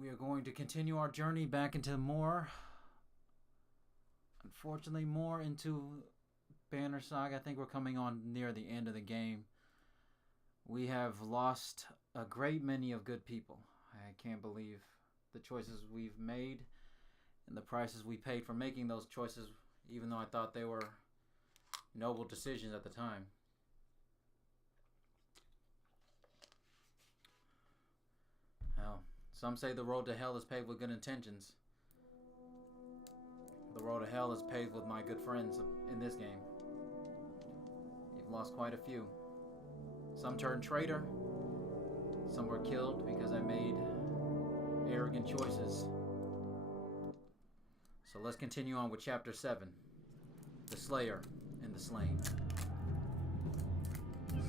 We are going to continue our journey back into more. Unfortunately, more into Banner Saga. I think we're coming on near the end of the game. We have lost a great many of good people. I can't believe the choices we've made and the prices we paid for making those choices, even though I thought they were noble decisions at the time. Hell, some say the road to hell is paved with good intentions. The road to hell is paved with my good friends in this game. You've lost quite a few. Some turned traitor. Some were killed because I made arrogant choices. So let's continue on with Chapter 7. The Slayer and the Slain.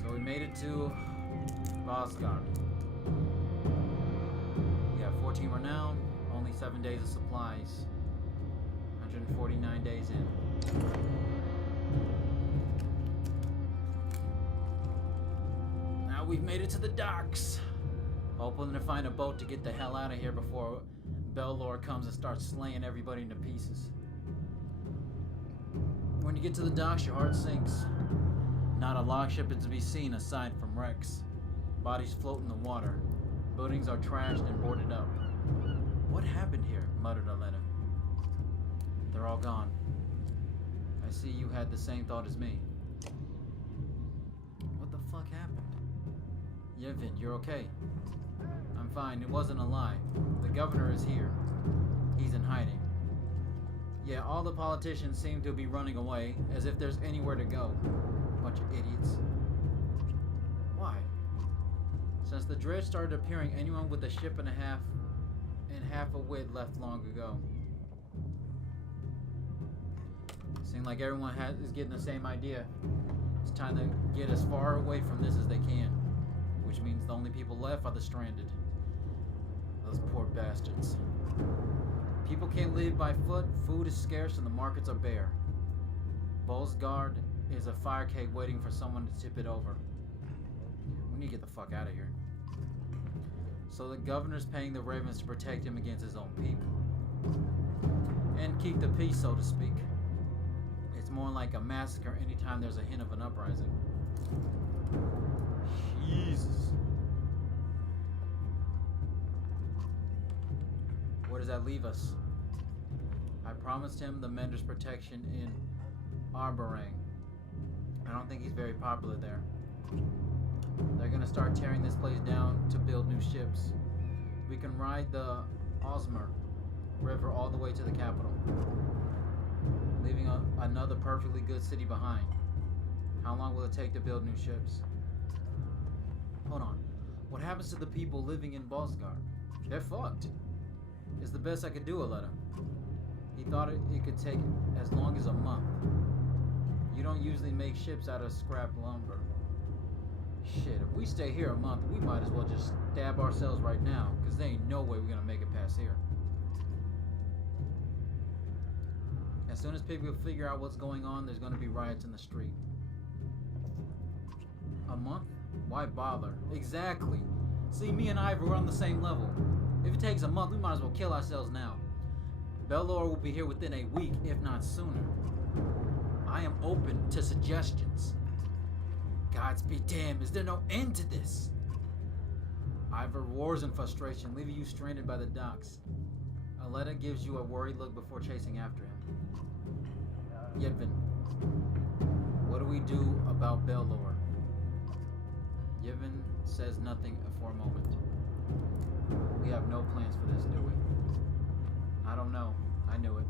So we made it to Vosgard. We have 14 renown, only 7 days of supplies. 149 days in. Now we've made it to the docks. Hoping to find a boat to get the hell out of here before Belor comes and starts slaying everybody into pieces. When you get to the docks, your heart sinks. Not a lockship is to be seen aside from wrecks. Bodies float in the water. Buildings are trashed and boarded up. What happened here? Muttered Aletta. They're all gone. I see you had the same thought as me. What the fuck happened? Yevin, you're okay. I'm fine. It wasn't a lie. The governor is here. He's in hiding. Yeah, all the politicians seem to be running away, as if there's anywhere to go. Bunch of idiots. Why? Since the dredge started appearing, anyone with a ship and half a wit left long ago. Seems like everyone is getting the same idea. It's time to get as far away from this as they can. Which means the only people left are the stranded. Those poor bastards. People can't live by foot, food is scarce, and the markets are bare. Bolsgard is a fire cake waiting for someone to tip it over. We need to get the fuck out of here. So the governor's paying the ravens to protect him against his own people. And keep the peace, so to speak. It's more like a massacre anytime there's a hint of an uprising. Jesus. Where does that leave us? I promised him the Mender's protection in Arborang. I don't think he's very popular there. They're gonna start tearing this place down to build new ships. We can ride the Osmer River all the way to the capital, leaving another perfectly good city behind. How long will it take to build new ships? Hold on. What happens to the people living in Bolsgard? They're fucked. It's the best I could do, Aletta. He thought it could take as long as a month. You don't usually make ships out of scrap lumber. Shit, if we stay here a month, we might as well just stab ourselves right now, because there ain't no way we're gonna make it past here. As soon as people figure out what's going on, there's gonna be riots in the street. A month? Why bother? Exactly. See, me and Ivor are on the same level. If it takes a month, we might as well kill ourselves now. Belor will be here within a week, if not sooner. I am open to suggestions. Gods be damned, is there no end to this? Ivor roars in frustration, leaving you stranded by the docks. Aletta gives you a worried look before chasing after him. Yevin, what do we do about Belor? Yevin says nothing for a moment. We have no plans for this, do we? I don't know. I knew it.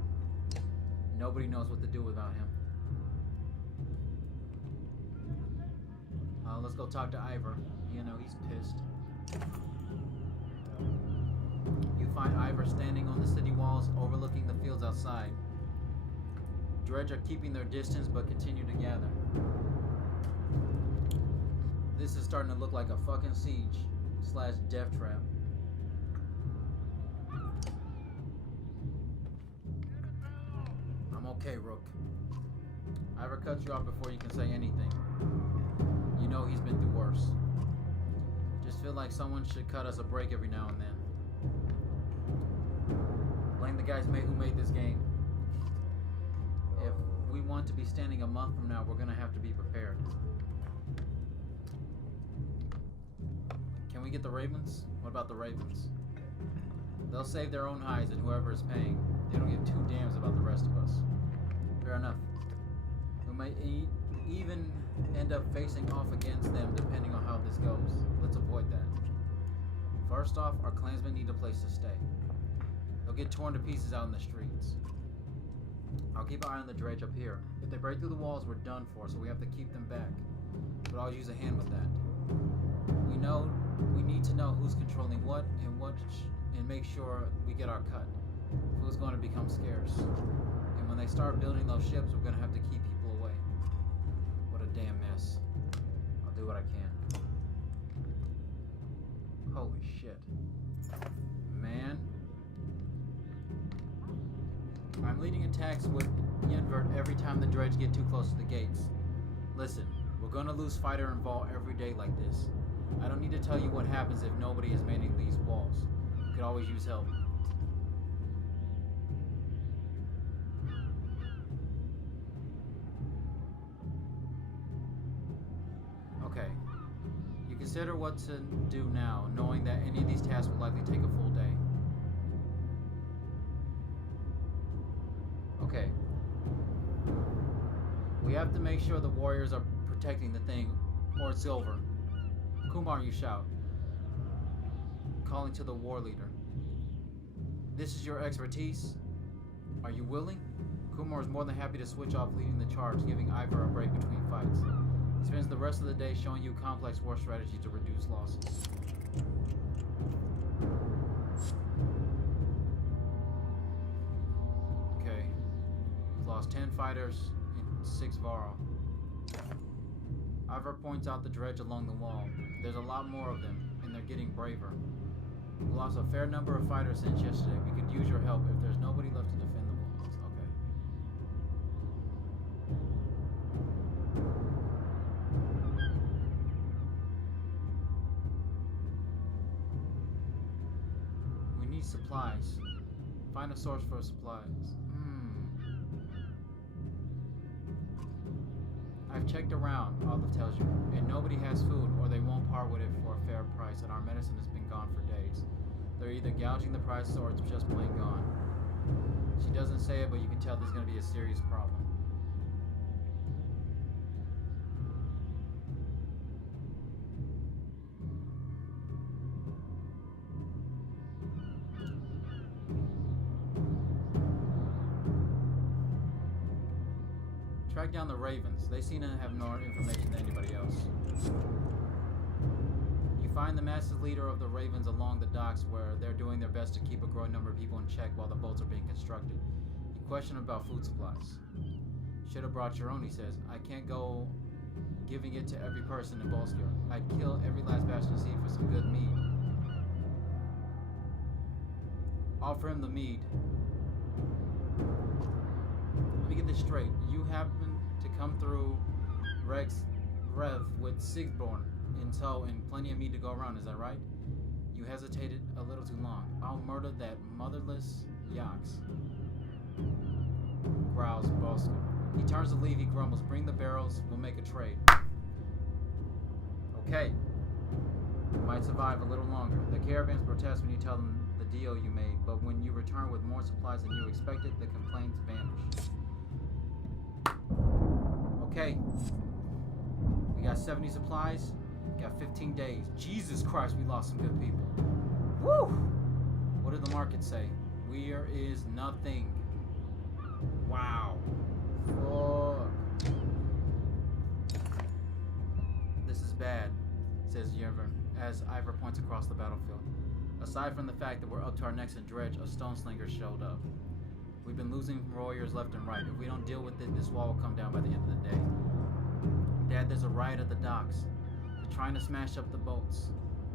Nobody knows what to do without him. Let's go talk to Ivor. You know, he's pissed. You find Ivor standing on the city walls overlooking the fields outside. Dredge are keeping their distance but continue to gather. This is starting to look like a fucking siege / death trap. I'm okay, Rook. Ivor cuts you off before you can say anything. You know he's been through worse. Just feel like someone should cut us a break every now and then. Blame the guys who made this game. If we want to be standing a month from now, we're gonna have to be prepared. Can we get the Ravens? What about the Ravens? They'll save their own hides and whoever is paying. They don't give two damns about the rest of us. Fair enough. We might even end up facing off against them depending on how this goes. Let's avoid that. First off, our clansmen need a place to stay. They'll get torn to pieces out in the streets. I'll keep an eye on the dredge up here. If they break through the walls, we're done for, so we have to keep them back. But I'll use a hand with that. We need to know who's controlling what and make sure we get our cut. Food's going to become scarce. And when they start building those ships, we're going to have to keep people away. What a damn mess. I'll do what I can. Holy shit. Man. I'm leading attacks with Yenvert every time the dredge get too close to the gates. Listen, we're gonna lose fighter and Vault every day like this. I don't need to tell you what happens if nobody is manning these walls. You could always use help. Okay. You consider what to do now, knowing that any of these tasks will likely take a full day. Okay. We have to make sure the warriors are protecting the thing, or it's over. Kumar, you shout, calling to the war leader. This is your expertise. Are you willing? Kumar is more than happy to switch off leading the charge, giving Ivor a break between fights. He spends the rest of the day showing you complex war strategy to reduce losses. Okay. We've lost 10 fighters and 6 Varl. Ivor points out the dredge along the wall. There's a lot more of them, and they're getting braver. We lost a fair number of fighters since yesterday. We could use your help if there's nobody left to defend the walls. Okay. We need supplies. Find a source for supplies. I've checked around, Olive tells you, and nobody has food or they won't part with it for a fair price, and our medicine has been gone for days. They're either gouging the prices or it's just plain gone. She doesn't say it, but you can tell there's going to be a serious problem. Track down the Ravens. They seem to have more information than anybody else. You find the massive leader of the Ravens along the docks where they're doing their best to keep a growing number of people in check while the boats are being constructed. You question about food supplies. Should have brought your own, he says. I can't go giving it to every person in Bolsker. I'd kill every last Bastion seed for some good mead. Offer him the mead. Let me get this straight. You happen to come through Rev with Sigborn in tow and plenty of meat to go around, is that right? You hesitated a little too long. I'll murder that motherless Yax, growls Bolsker. He turns to leave, he grumbles. Bring the barrels, we'll make a trade. Okay. You might survive a little longer. The caravans protest when you tell them the deal you made, but when you return with more supplies than you expected, the complaints vanish. Okay. We got 70 supplies. We got 15 days. Jesus Christ, we lost some good people. Woo! What did the market say? Where is nothing. Wow. Fuck. This is bad, says Yervin, as Ivor points across the battlefield. Aside from the fact that we're up to our necks in dredge, a stone slinger showed up. We've been losing warriors left and right. If we don't deal with it, this wall will come down by the end of the day. Dad, there's a riot at the docks. They're trying to smash up the boats.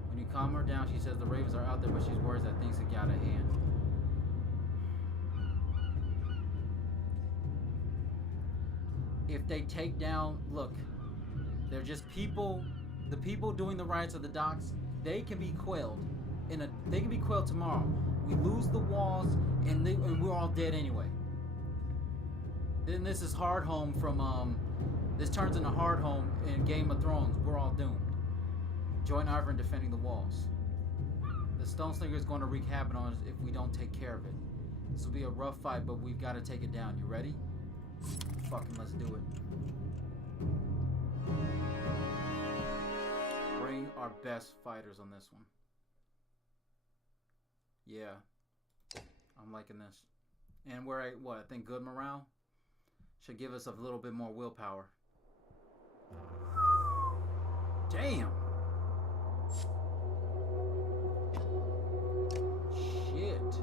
When you calm her down, she says the Ravens are out there, but she's worried that things could get out of hand. If they take down, look, they're just people, the people doing the riots at the docks, they can be quelled. they can be quelled tomorrow. We lose the walls, and we're all dead anyway. Then this is Hardhome from this turns into Hardhome in Game of Thrones. We're all doomed. Join Ivor in defending the walls. The Stoneslinger is going to wreak havoc on us if we don't take care of it. This will be a rough fight, but we've got to take it down. You ready? Fucking let's do it. Bring our best fighters on this one. Yeah. I'm liking this. And we're at, what, I think good morale? Should give us a little bit more willpower. Damn! Shit.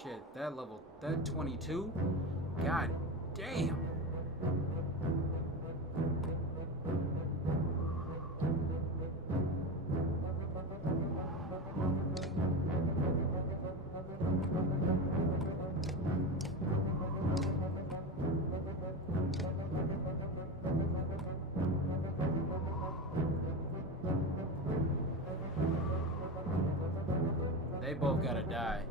Shit, that 22? God damn. They both gotta die.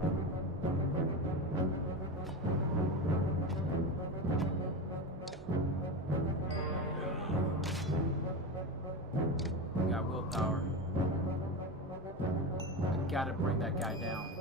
Got willpower. I gotta bring that guy down.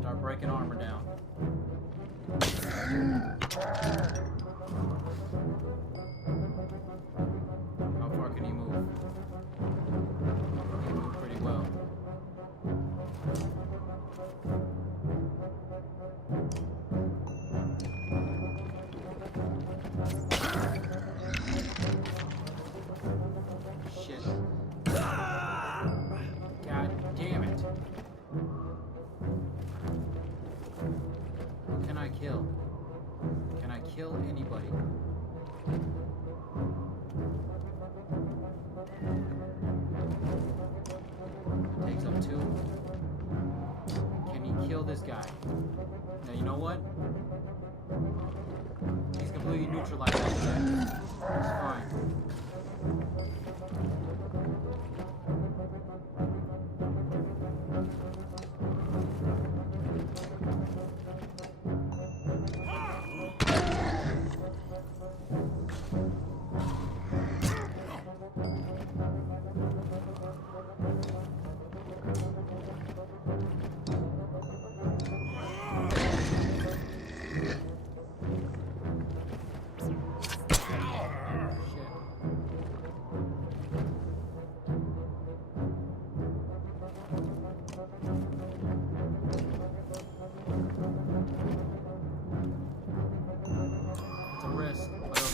Start breaking armor down. How far can he move? He can move pretty well. Shit. God damn it. Who can I kill? Can I kill anybody? Takes up 2. Can he kill this guy? Now you know what? He's completely neutralized that guy. It's fine.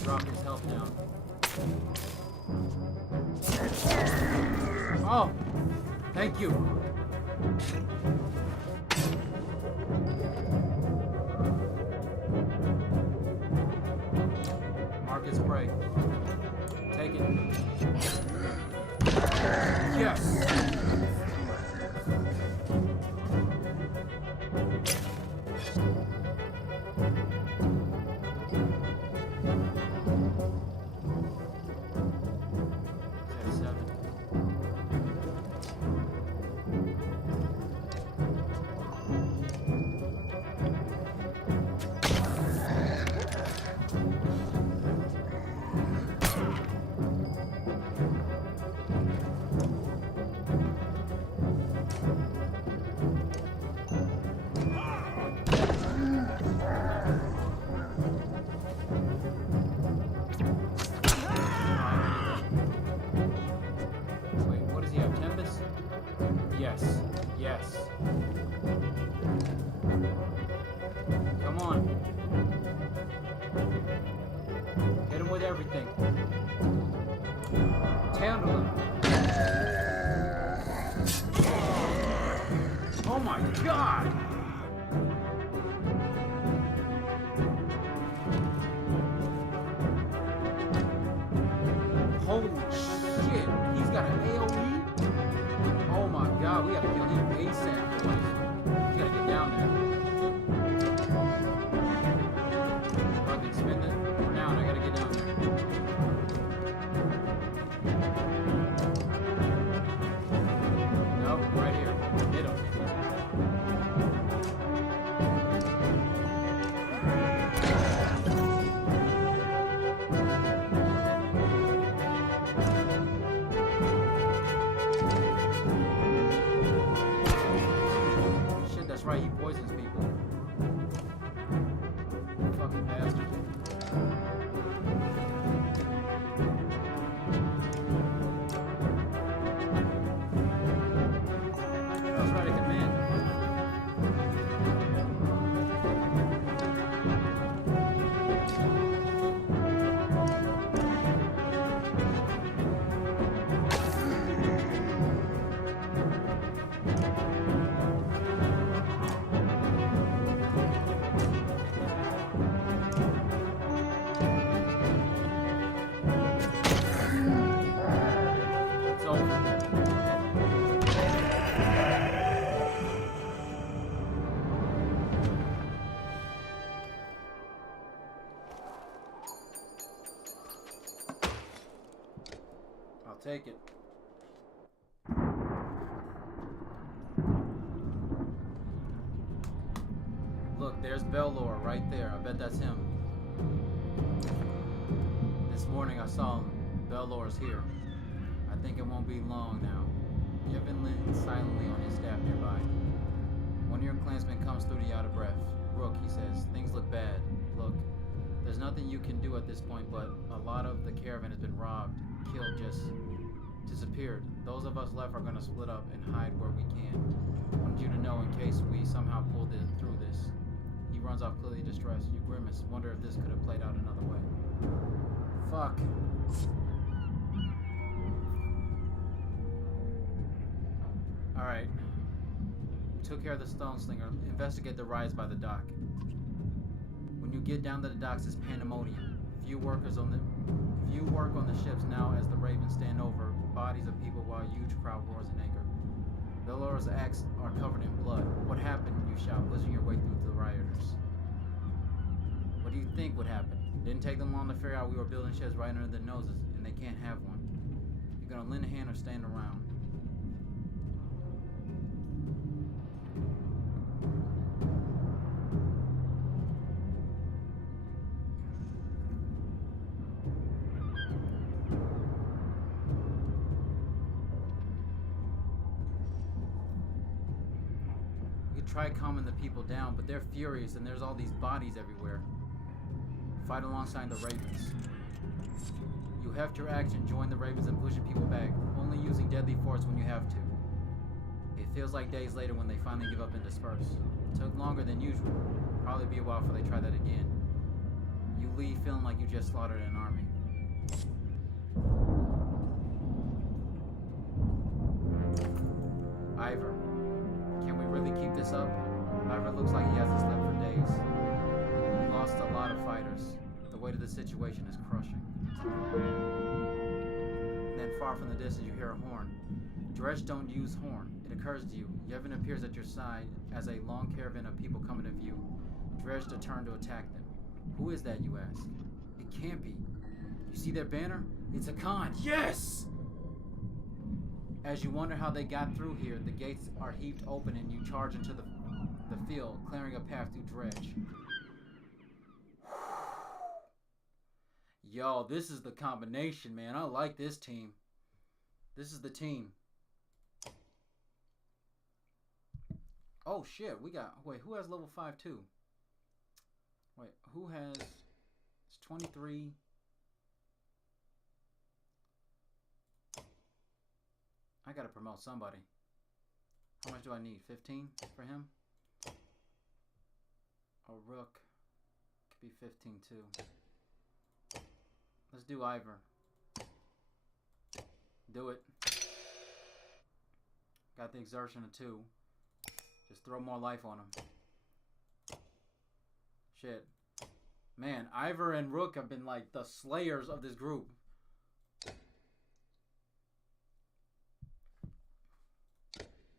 Drop his health down. Oh! Thank you! Marcus Prey. Take it. Yes! my god! Holy shit, he's got an AoE? Oh my god, we gotta kill him ASAP, boys. We gotta get down there. If I can spin it down, I gotta get down there. Nope, right here. Hit him. Right, he poisons people. Fucking bastard. I was right at command. Take it. Look, there's Belor right there. I bet that's him. This morning I saw him. Belor's here. I think it won't be long now. Yevon leans silently on his staff nearby. One of your clansmen comes through to you out of breath. Rook, he says, things look bad. Look, there's nothing you can do at this point, but a lot of the caravan has been robbed, killed, just disappeared. Those of us left are going to split up and hide where we can. I wanted you to know in case we somehow pulled it through this. He runs off clearly distressed. You grimace. Wonder if this could have played out another way. Fuck. Alright. We took care of the stone slinger. Investigate the riots by the dock. When you get down to the docks, it's pandemonium. Few work on the ships now as the ravens stand over bodies of people while a huge crowd roars in anger. Belor's acts are covered in blood. What happened? You shout, pushing your way through the rioters. What do you think would happen? Didn't take them long to figure out we were building ships right under their noses, and they can't have one. You're gonna lend a hand or stand around. Try calming the people down, but they're furious and there's all these bodies everywhere. Fight alongside the ravens. You heft your axe and join the ravens in pushing people back, only using deadly force when you have to. It feels like days later when they finally give up and disperse. It took longer than usual. Probably be a while before they try that again. You leave feeling like you just slaughtered an army. Ivor. Can we really keep this up? Ivor looks like he hasn't slept for days. He lost a lot of fighters. The weight of the situation is crushing. And then far from the distance you hear a horn. Dredge don't use horn. It occurs to you. Yevon appears at your side as a long caravan of people come into view. Dredge to turn to attack them. Who is that, you ask? It can't be. You see their banner? It's a Khan. Yes! As you wonder how they got through here, the gates are heaved open and you charge into the field, clearing a path through Dredge. Yo, this is the combination, man. I like this team. This is the team. Oh, shit. We got... Wait, who has level 5 too? Wait, who has... It's 23... I gotta promote somebody. How much do I need? 15 for him? A Rook. Could be 15 too. Let's do Ivor. Do it. Got the exertion of 2. Just throw more life on him. Shit. Man, Ivor and Rook have been like the slayers of this group.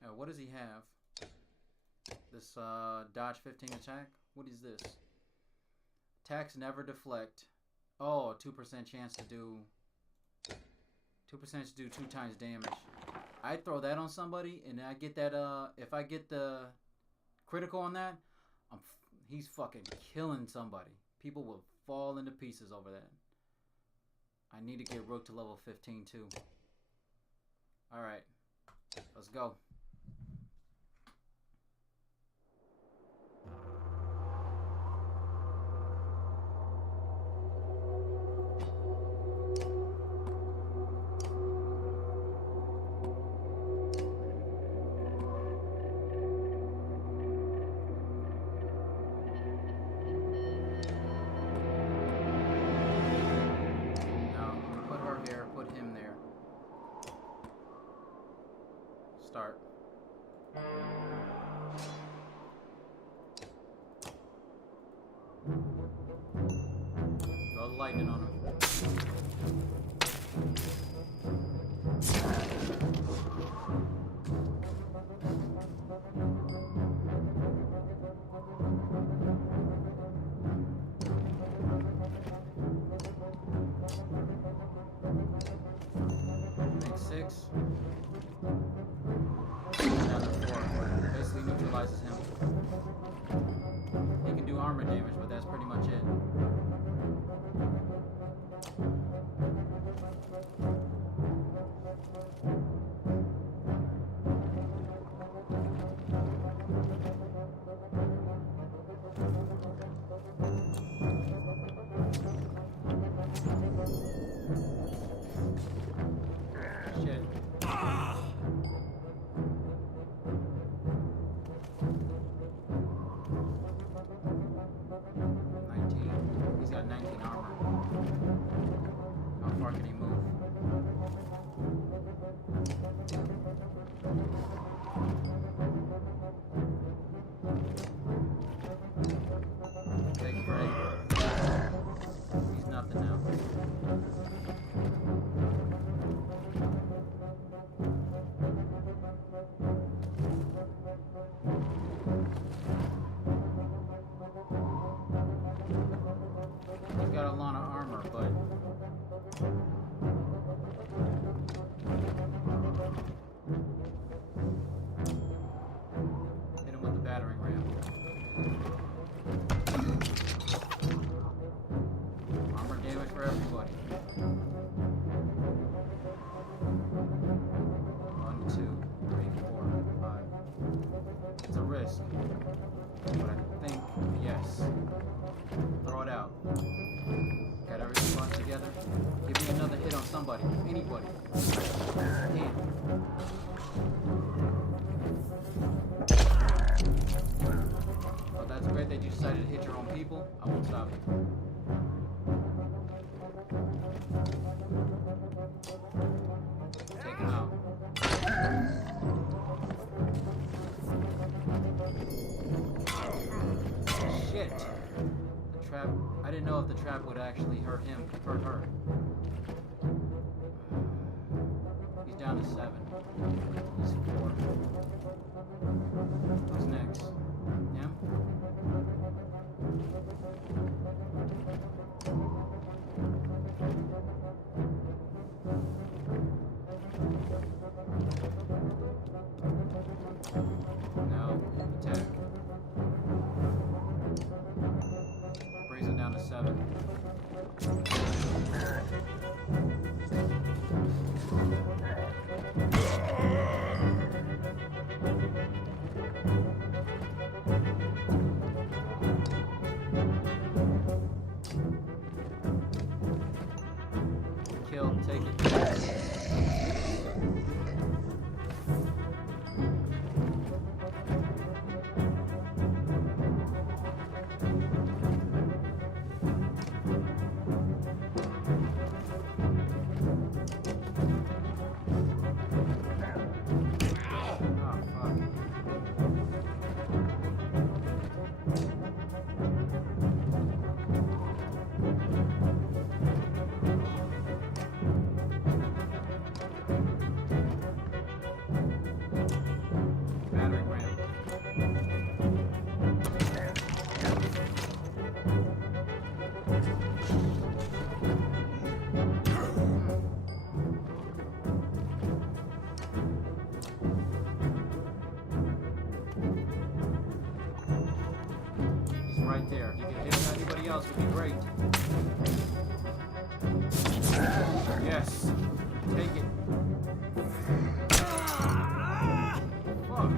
Now, what does he have? This dodge 15 attack? What is this? Attacks never deflect. Oh, 2% chance to do 2% to do 2 times damage. I throw that on somebody and I get that if I get the critical on that, he's fucking killing somebody. People will fall into pieces over that. I need to get Rook to level 15 too. Alright. Let's go. Start. Throw the lightning on him. 6. Down to 4. Basically neutralizes him. He can do armor damage, but that's pretty much it. Shit. 19. He's got 19 armor. How far can he move? Take a break. He's nothing now. He's got a lot of armor, but hit him with the battering ram. Armor damage for everybody. 1, 2, 3, 4, 5. It's a risk, but I think yes. Throw it out. Got everything bunched together. Give me another hit on somebody. Anybody. Damn. Well, that's great that you decided to hit your own people. I won't stop you. Take him out. Shit. The trap. I didn't know if the trap would actually hurt him, hurt her. He's down to 7. He's 4. Who's next? Him? No. Attack. Brings him down to 7. else would be great. Yes. Take it. Fuck.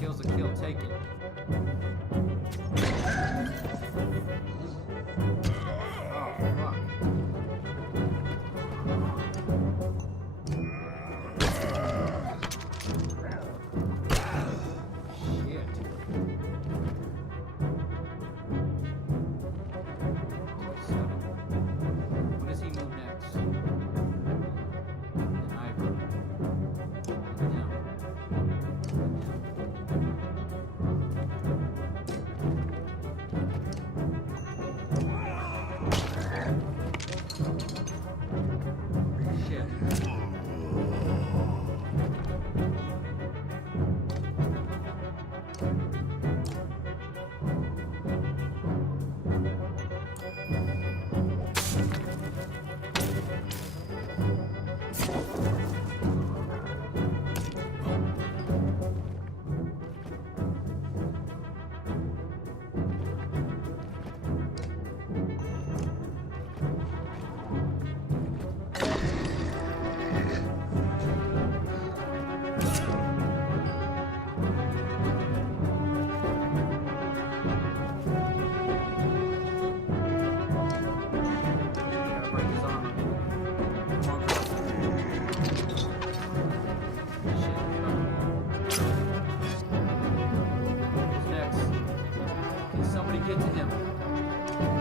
Kill's a kill. Take it. Oh, fuck. When does he move next? An Ivor. Shit. Gotta break his armor. Come on, girl. Shit. Who's next? Can somebody get to him?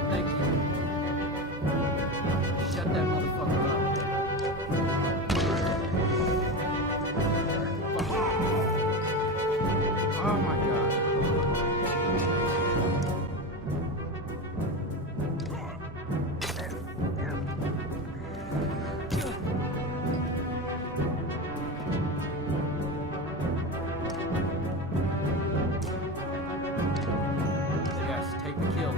Thank you. Shut that motherfucker up. Fuck. Oh my god. Yes, take the kill.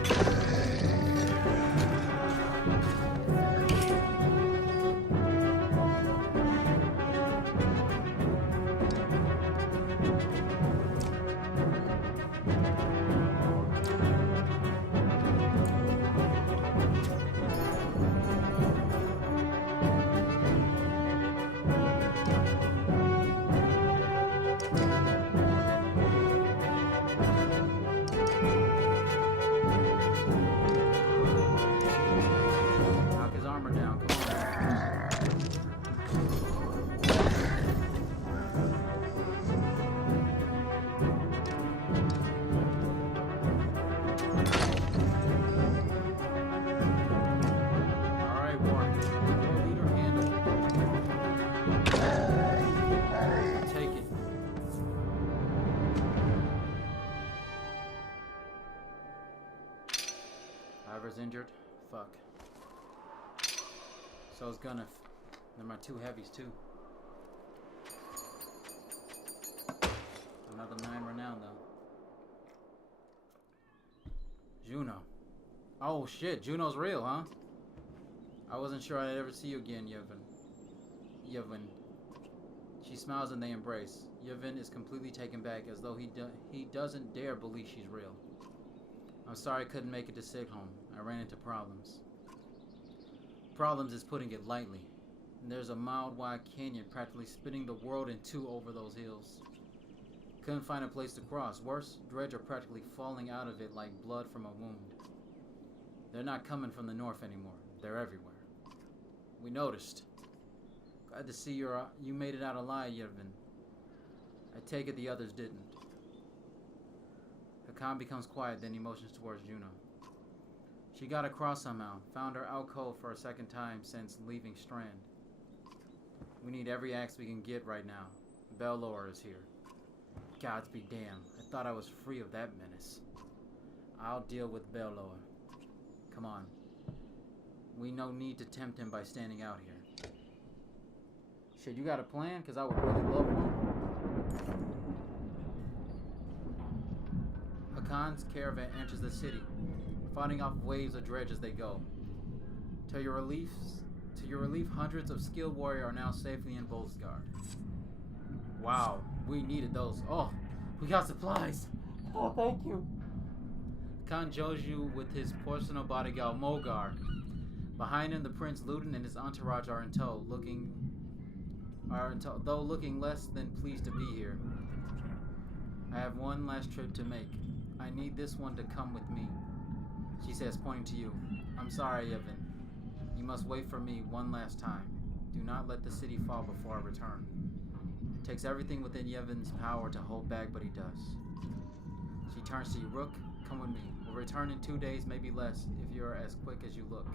Knock his armor down. Come on. All right, Warren. War leader handle. Take it. Ivor's injured. Fuck. So is Gunneth. They're my two heavies too. Another 9 renown though. Juno. Oh shit, Juno's real, huh? I wasn't sure I'd ever see you again, Yevon. Yevon. She smiles and they embrace. Yevon is completely taken back, as though he doesn't dare believe she's real. I'm sorry I couldn't make it to Sigholm. I ran into problems. Problems is putting it lightly. And there's a mile-wide canyon practically splitting the world in two over those hills. Couldn't find a place to cross. Worse, dredge are practically falling out of it like blood from a wound. They're not coming from the north anymore. They're everywhere. We noticed. Glad to see you made it out alive, Yevon. I take it the others didn't. Hakan becomes quiet, then he motions towards Juno. She got across somehow. Found her alcove for a second time since leaving Strand. We need every axe we can get right now. Belor is here. Gods be damned. I thought I was free of that menace. I'll deal with Belor. Come on. We no need to tempt him by standing out here. Shit, you got a plan? Because I would really love one. Khan's caravan enters the city, fighting off waves of dredge as they go. To your relief, hundreds of skilled warriors are now safely in Bolsgard. Wow, we needed those. Oh, we got supplies. Oh, thank you. Khan joins you with his personal bodyguard Mogar. Behind him, the Prince Ludin and his entourage are in tow, though looking less than pleased to be here. I have one last trip to make. I need this one to come with me, she says, pointing to you. I'm sorry, Yevon. You must wait for me one last time. Do not let the city fall before I return. It takes everything within Yevon's power to hold back, but he does. She turns to you. Rook, come with me. We'll return in 2 days, maybe less, if you're as quick as you look.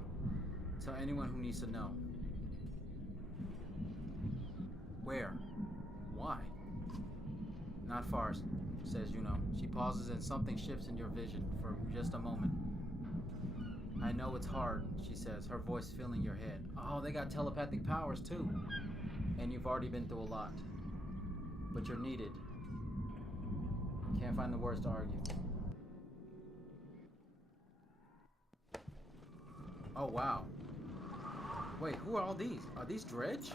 Tell anyone who needs to know. Where? Why? Not far, says Juno. She pauses and something shifts in your vision for just a moment. I know it's hard, she says, her voice filling your head. Oh, they got telepathic powers too. And you've already been through a lot. But you're needed. Can't find the words to argue. Oh, wow. Wait, who are all these? Are these dredge?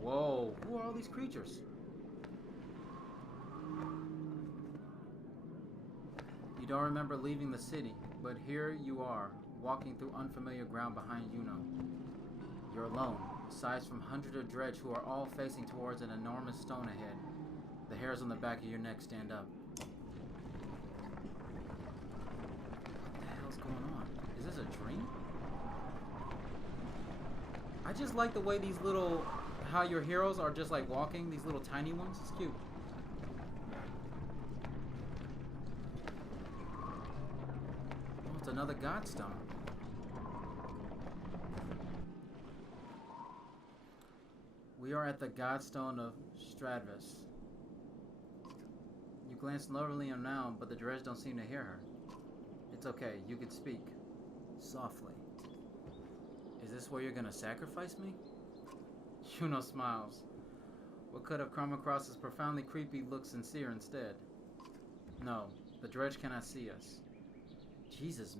Whoa, who are all these creatures? You don't remember leaving the city, but here you are, walking through unfamiliar ground behind Juno. You're alone, aside from hundreds of dredge who are all facing towards an enormous stone ahead. The hairs on the back of your neck stand up. What the hell's going on? Is this a dream? I just like the way these little, how your heroes are just like walking, these little tiny ones. It's cute. Oh, it's another Godstone. We are at the Godstone of Stradvis. You glance lovingly around, but the dredge don't seem to hear her. It's okay, you can speak. Softly. Is this where you're gonna sacrifice me? Juno smiles. What could have come across as profoundly creepy looks sincere instead. No, the dredge cannot see us. Jesus,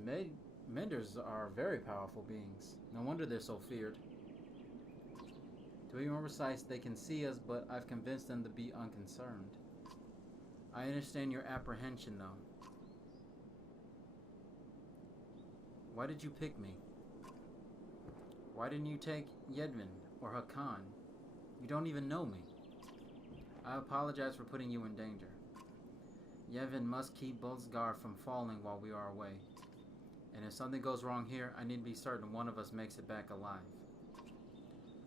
Menders are very powerful beings. No wonder they're so feared. To be more precise, they can see us, but I've convinced them to be unconcerned. I understand your apprehension, though. Why did you pick me? Why didn't you take Yevon or Hakan? You don't even know me. I apologize for putting you in danger. Yevon must keep Bolsgard from falling while we are away. And if something goes wrong here, I need to be certain one of us makes it back alive.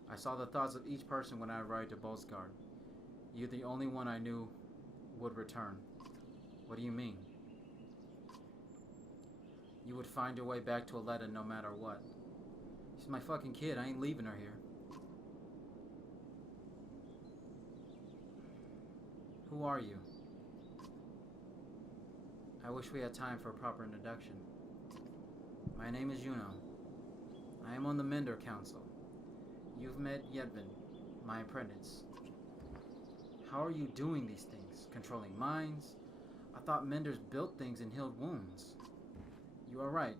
I saw the thoughts of each person when I arrived at Bolsgard. You're the only one I knew would return. What do you mean? You would find your way back to Aletta no matter what. She's my fucking kid. I ain't leaving her here. Who are you? I wish we had time for a proper introduction. My name is Juno. I am on the Mender Council. You've met Yevon, my apprentice. How are you doing these things? Controlling minds? I thought Menders built things and healed wounds. You are right.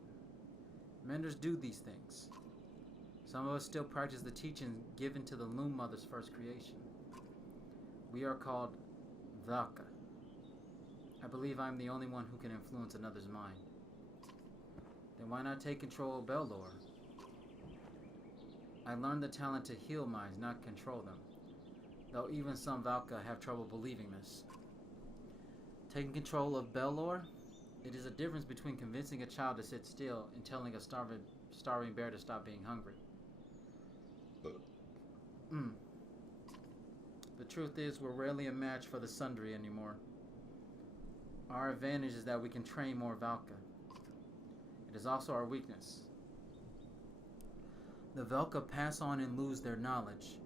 Menders do these things. Some of us still practice the teachings given to the Loom Mother's first creation. We are called Valka. I believe I'm the only one who can influence another's mind. Then why not take control of Belor? I learned the talent to heal minds, not control them. Though even some Valka have trouble believing this. Taking control of Belor? It is a difference between convincing a child to sit still and telling a starving bear to stop being hungry. The truth is, we're rarely a match for the Sundry anymore. Our advantage is that we can train more Valka. It is also our weakness. The Velka pass on and lose their knowledge,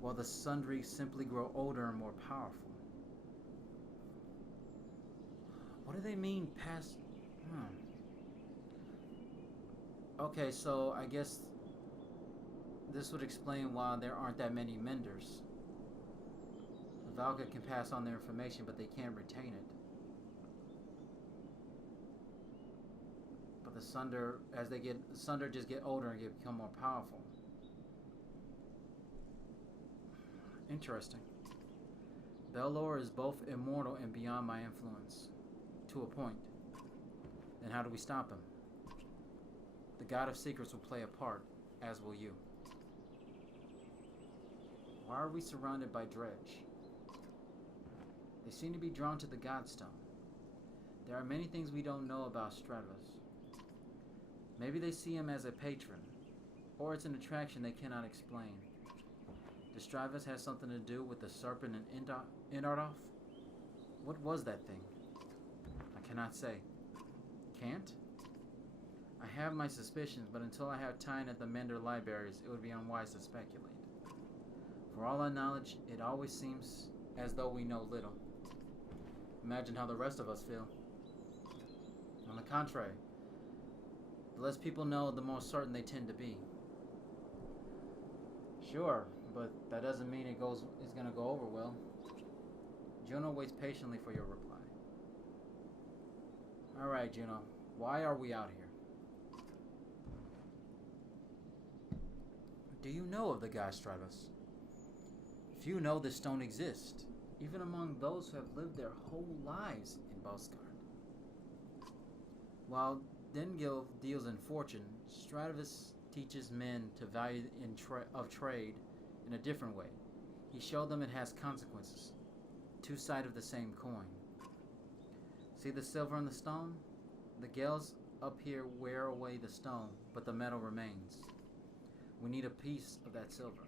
while the Sundry simply grow older and more powerful. What do they mean, pass? Okay, so I guess this would explain why there aren't that many Menders. The Valka can pass on their information, but they can't retain it. the Sunder, as they get Sunder, just get older and become more powerful. Interesting. Belor is both immortal and beyond my influence, to a point. Then how do we stop him? The God of Secrets will play a part, as will you. Why are we surrounded by Dredge? They seem to be drawn to the Godstone. There are many things we don't know about Stravas. Maybe they see him as a patron, or it's an attraction they cannot explain. Does Stravas have something to do with the serpent and Inardoff? What was that thing? I cannot say. Can't? I have my suspicions, but until I have time at the Mender libraries, it would be unwise to speculate. For all our knowledge, it always seems as though we know little. Imagine how the rest of us feel. On the contrary, the less people know, the more certain they tend to be. Sure, but that doesn't mean it's going to go over well. Juno waits patiently for your reply. Alright, Juno. Why are we out here? Do you know of the god Stravas? Few know this stone exists, even among those who have lived their whole lives in Bosgard. While Dengil deals in fortune, Stravas teaches men to value of trade in a different way. He showed them it has consequences, two sides of the same coin. See the silver in the stone? The gales up here wear away the stone, but the metal remains. We need a piece of that silver.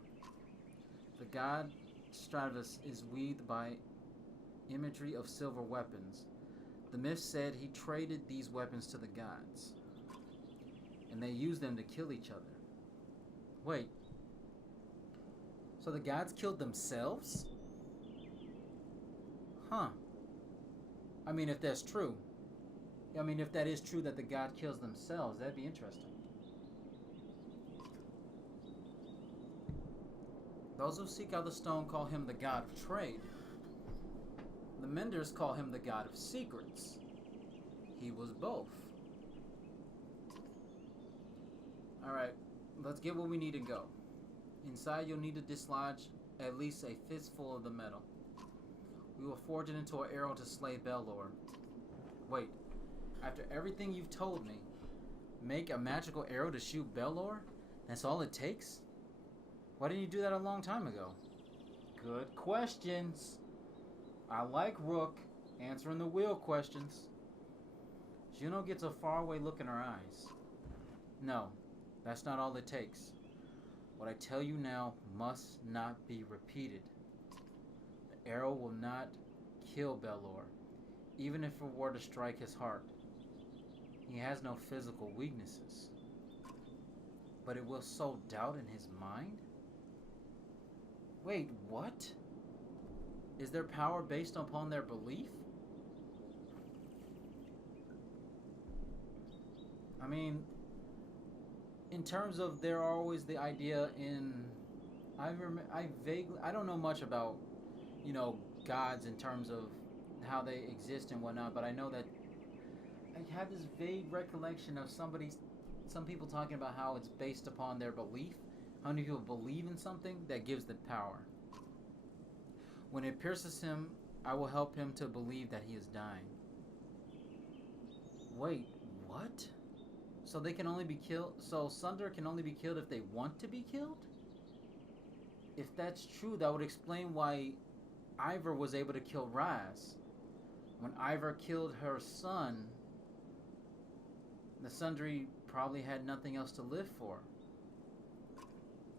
The god Stravas is wreathed by imagery of silver weapons. The myth said he traded these weapons to the gods, and they used them to kill each other. Wait, so the gods killed themselves? Huh. I mean, if that's true. I mean, if that is true that the god kills themselves, that'd be interesting. Those who seek out the stone call him the god of trade. The Menders call him the god of secrets. He was both. Alright, let's get what we need and go. Inside you'll need to dislodge at least a fistful of the metal. We will forge it into an arrow to slay Belor. Wait, after everything you've told me, make a magical arrow to shoot Belor? That's all it takes? Why didn't you do that a long time ago? Good questions. I like Rook answering the wheel questions. Juno gets a faraway look in her eyes. No, that's not all it takes. What I tell you now must not be repeated. The arrow will not kill Belor, even if it were to strike his heart. He has no physical weaknesses. But it will sow doubt in his mind? Wait, what? Is their power based upon their belief? I mean, in terms of there are always the idea in... I don't know much about, you know, gods in terms of how they exist and whatnot, but I know that I have this vague recollection of some people talking about how it's based upon their belief. How many people believe in something that gives the power. When it pierces him, I will help him to believe that he is dying. Wait, what? So they can only be killed? So Sunder can only be killed if they want to be killed? If that's true, that would explain why Iver was able to kill Raz. When Iver killed her son, the Sundry probably had nothing else to live for.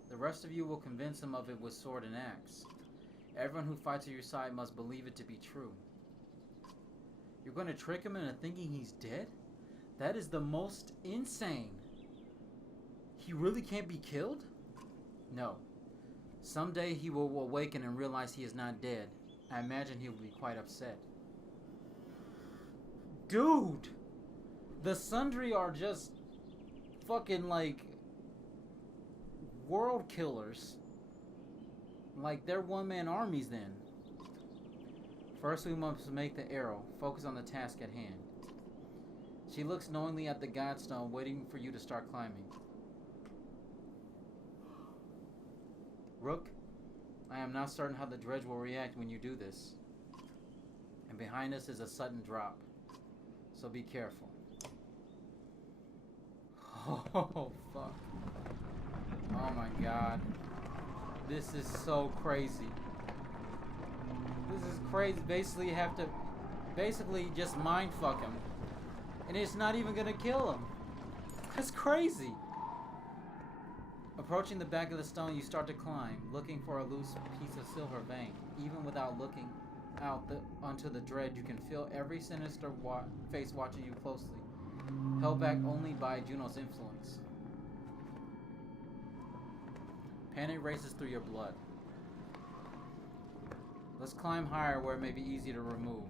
The rest of you will convince him of it with sword and axe. Everyone who fights at your side must believe it to be true. You're going to trick him into thinking he's dead? That is the most insane. He really can't be killed? No. Someday he will awaken and realize he is not dead. I imagine he will be quite upset. Dude! The Sundry are just fucking like world killers. Like they're one-man armies then. First we must make the arrow. Focus on the task at hand. She looks knowingly at the godstone, waiting for you to start climbing. Rook, I am not certain how the dredge will react when you do this. And behind us is a sudden drop. So be careful. Oh, fuck. Oh my god. This is so crazy. This is crazy. Basically, you have to just mind fuck him. And it's not even gonna kill him. That's crazy. Approaching the back of the stone, you start to climb, looking for a loose piece of silver vein. Even without looking out onto the dredge, you can feel every sinister face watching you closely, held back only by Juno's influence. Panic races through your blood. Let's climb higher where it may be easy to remove.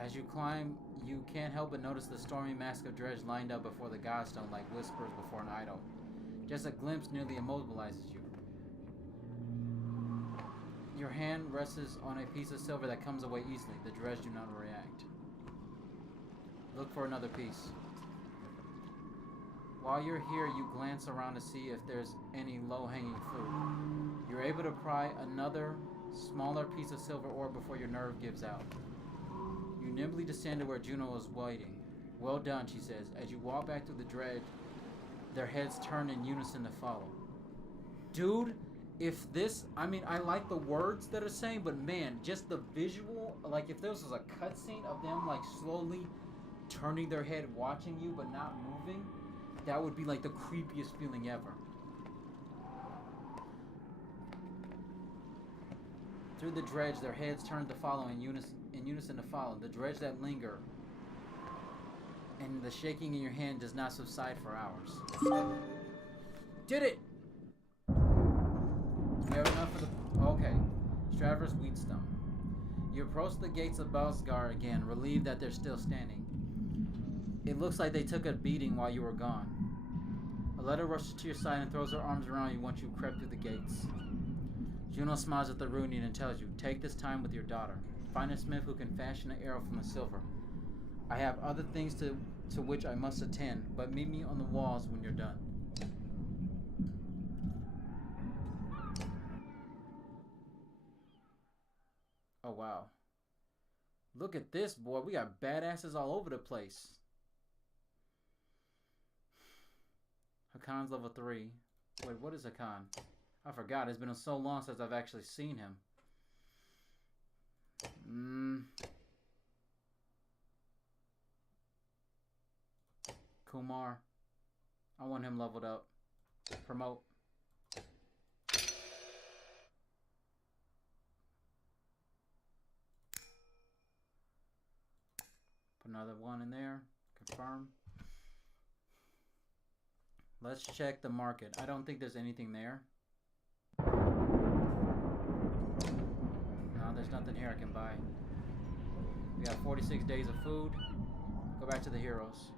As you climb, you can't help but notice the stormy mask of dredge lined up before the godstone like whispers before an idol. Just a glimpse nearly immobilizes you. Your hand rests on a piece of silver that comes away easily. The dredge do not react. Look for another piece. While you're here, you glance around to see if there's any low-hanging fruit. You're able to pry another, smaller piece of silver ore before your nerve gives out. You nimbly descend to where Juno is waiting. Well done, she says. As you walk back through the dredge, their heads turn in unison to follow. Dude, if this... I mean, I like the words that are saying, but man, just the visual... Like, if this was a cutscene of them, like, slowly turning their head, watching you, but not moving, that would be, like, the creepiest feeling ever. Through the dredge, their heads turn to follow in unison to follow. The dredge that linger, and the shaking in your hand does not subside for hours. Did it! You have enough for the... Okay. Straver's Wheatstone. You approach the gates of Balsgar again, relieved that they're still standing. It looks like they took a beating while you were gone. Aletta rushes to your side and throws her arms around you once you crept through the gates. Juno smiles at the Runian and tells you, take this time with your daughter. Find a smith who can fashion an arrow from the silver. I have other things to which I must attend, but meet me on the walls when you're done. Oh, wow. Look at this, boy. We got badasses all over the place. Hakan's level 3. Wait, what is Hakan? I forgot. It's been so long since I've actually seen him. Kumar. I want him leveled up. Promote. Put another one in there. Confirm. Let's check the market. I don't think there's anything there. No, there's nothing here I can buy. We got 46 days of food. Go back to the heroes.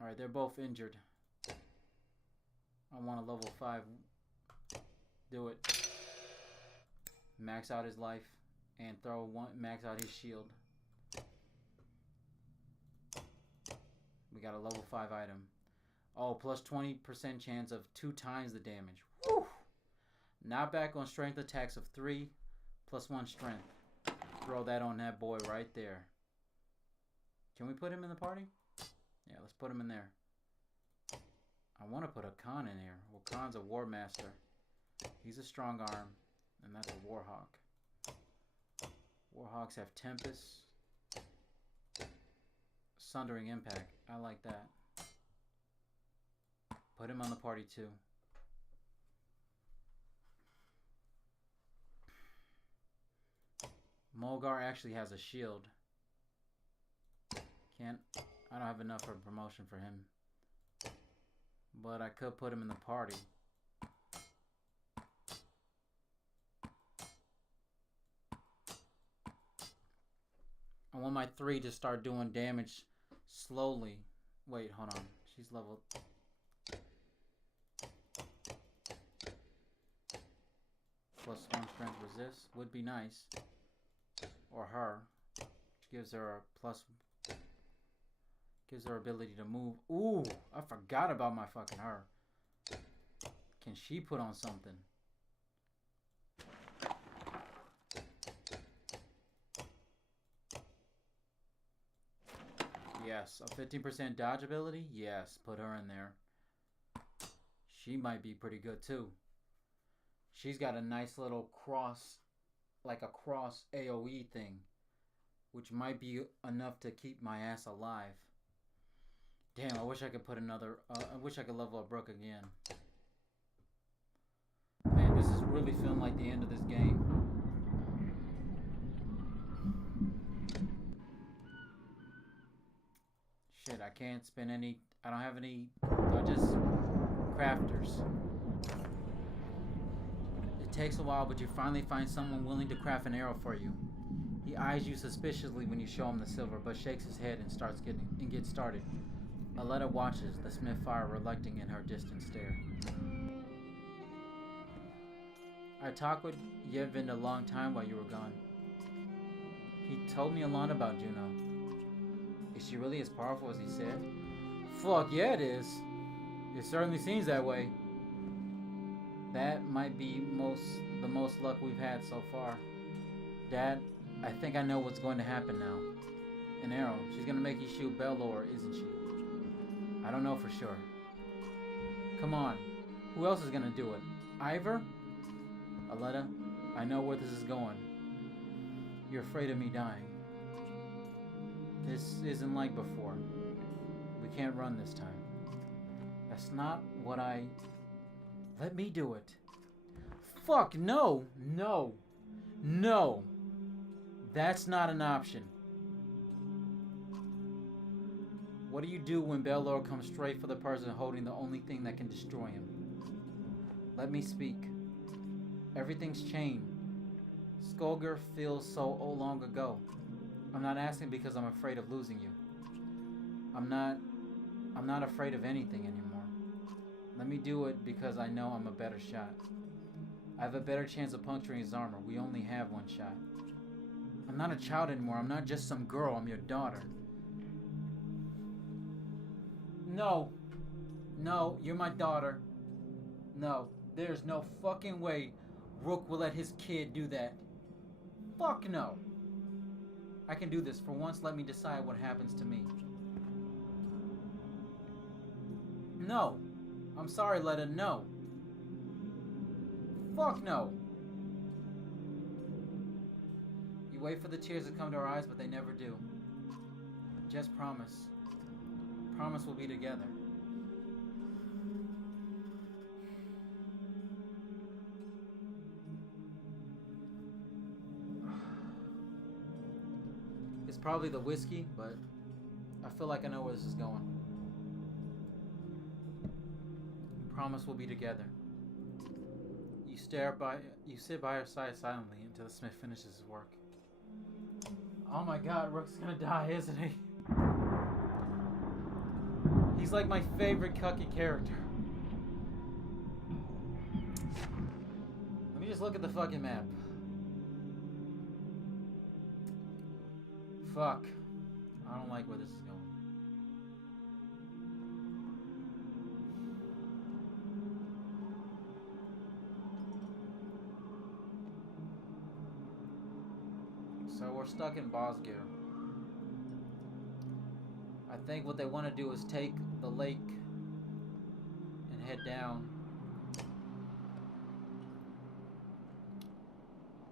Alright, they're both injured. I want a level 5. Do it. Max out his life. And max out his shield. We got a level 5 item. Oh, plus 20% chance of 2 times the damage. Woo! Now back on strength attacks of 3. Plus 1 strength. Throw that on that boy right there. Can we put him in the party? Yeah, let's put him in there. I want to put a Khan in here. Well, Khan's a War Master. He's a strong arm. And that's a Warhawk. Warhawks have Tempest. Sundering Impact. I like that. Put him on the party too. Mulgar actually has a shield. I don't have enough for a promotion for him. But I could put him in the party. I want my 3 to start doing damage slowly. Wait, hold on. She's level... +1 strength resist would be nice. Or her. Which gives her a plus... Gives her ability to move. Ooh, I forgot about my fucking her. Can she put on something? Yes, a 15% dodge ability? Yes, put her in there. She might be pretty good too. She's got a nice little cross, like a cross AoE thing, which might be enough to keep my ass alive. Damn, I wish I could put another, I wish I could level up Brooke again. Man, this is really feeling like the end of this game. Shit, I can't spend any, I don't have any, just crafters. It takes a while, but you finally find someone willing to craft an arrow for you. He eyes you suspiciously when you show him the silver, but shakes his head and gets started. Aletta watches, the smith fire reluctant in her distant stare. I talked with Yevin a long time while you were gone. He told me a lot about Juno. Is she really as powerful as he said? Fuck yeah it is. It certainly seems that way. That might be the most luck we've had so far. Dad, I think I know what's going to happen now. An arrow. She's gonna make you shoot Belor, isn't she? I don't know for sure. Come on. Who else is gonna do it? Ivor? Aletta, I know where this is going. You're afraid of me dying. This isn't like before. We can't run this time. That's not what I... Let me do it. Fuck, no! No! No! That's not an option. What do you do when Belor comes straight for the person holding the only thing that can destroy him? Let me speak. Everything's changed. Skolgar feels so long ago. I'm not asking because I'm afraid of losing you. I'm not afraid of anything anymore. Let me do it because I know I'm a better shot. I have a better chance of puncturing his armor. We only have one shot. I'm not a child anymore. I'm not just some girl. I'm your daughter. No. No, you're my daughter. No, there's no fucking way Rook will let his kid do that. Fuck no. I can do this. For once, let me decide what happens to me. No. I'm sorry, Letta. No. Fuck no. You wait for the tears to come to our eyes, but they never do. Just promise. Promise we'll be together. It's probably the whiskey, but I feel like I know where this is going. Promise we'll be together. You sit by her side silently until the smith finishes his work. Oh my god, Rook's gonna die, isn't he? He's like my favorite cucky character. Let me just look at the fucking map. Fuck. I don't like where this is going. So we're stuck in Bosgir. I think what they want to do is take the lake and head down.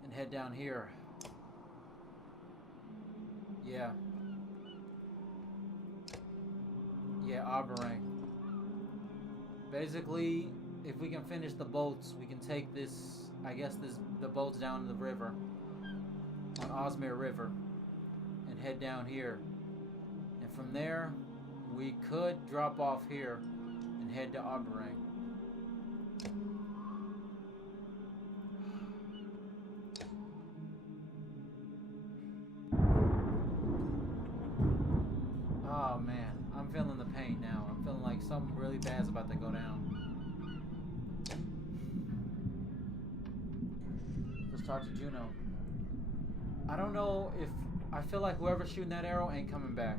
And head down here. Yeah. Yeah, Arborang. Basically, if we can finish the boats, we can take this, I guess the boats down the river. On Osmere River. And head down here. And from there, we could drop off here and head to Arborang. Oh man, I'm feeling the pain now. I'm feeling like something really bad's about to go down. talk to Juno. I don't know if... I feel like whoever's shooting that arrow ain't coming back.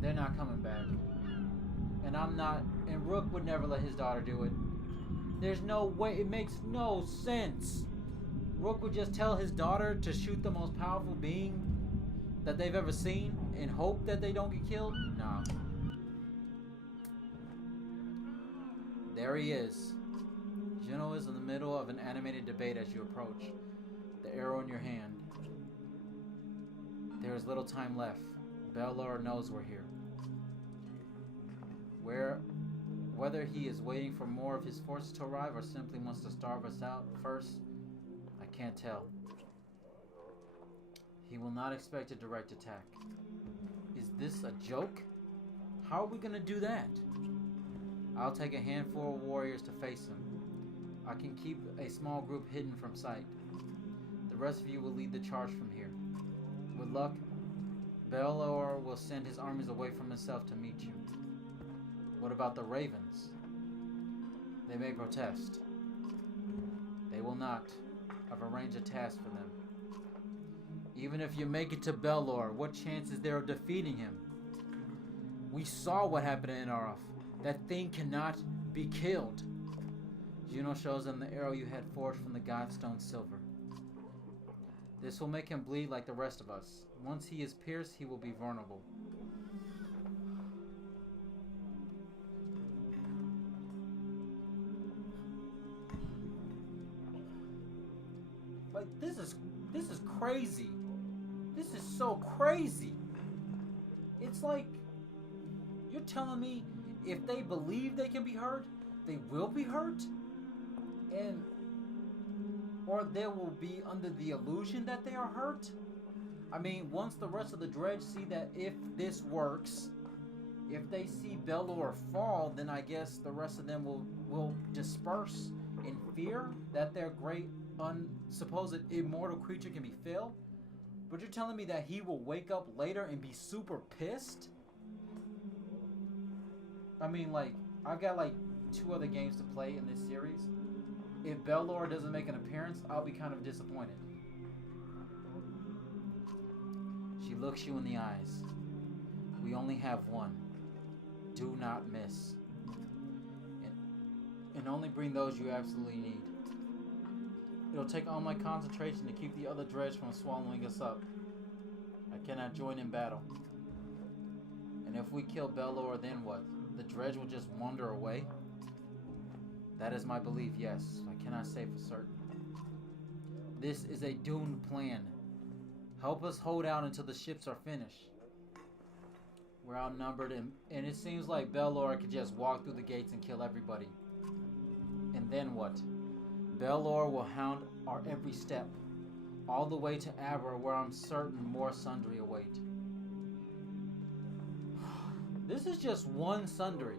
They're not coming back. And I'm not... And Rook would never let his daughter do it. There's no way... It makes no sense. Rook would just tell his daughter to shoot the most powerful being that they've ever seen and hope that they don't get killed? Nah. There he is. Juno is in the middle of an animated debate as you approach, the arrow in your hand. There is little time left. Belor knows we're here. Whether he is waiting for more of his forces to arrive or simply wants to starve us out first, I can't tell. He will not expect a direct attack. Is this a joke? How are we gonna do that? I'll take a handful of warriors to face him. I can keep a small group hidden from sight. The rest of you will lead the charge from here. With luck, Belor will send his armies away from himself to meet you. What about the Ravens? They may protest. They will not. I've arranged a task for them. Even if you make it to Belor, what chance is there of defeating him? We saw what happened in Aroth. That thing cannot be killed. Juno shows them the arrow you had forged from the Godstone silver. This will make him bleed like the rest of us. Once he is pierced, he will be vulnerable. Like, this is crazy. This is so crazy. It's like, you're telling me if they believe they can be hurt, they will be hurt? Or they will be under the illusion that they are hurt? I mean, once the rest of the Dredge see that if this works, if they see Belor fall, then I guess the rest of them will disperse in fear that their great supposed immortal creature can be filled. But you're telling me that he will wake up later and be super pissed? I mean, like, I've got like 2 other games to play in this series. If Belor doesn't make an appearance, I'll be kind of disappointed. She looks you in the eyes. We only have one. Do not miss. And only bring those you absolutely need. It'll take all my concentration to keep the other Dredge from swallowing us up. I cannot join in battle. And if we kill Belor, then what? The Dredge will just wander away? That is my belief, yes. I cannot say for certain. This is a doomed plan. Help us hold out until the ships are finished. We're outnumbered, and it seems like Belor could just walk through the gates and kill everybody. And then what? Belor will hound our every step, all the way to Abra, where I'm certain more Sundry await. This is just one Sundry.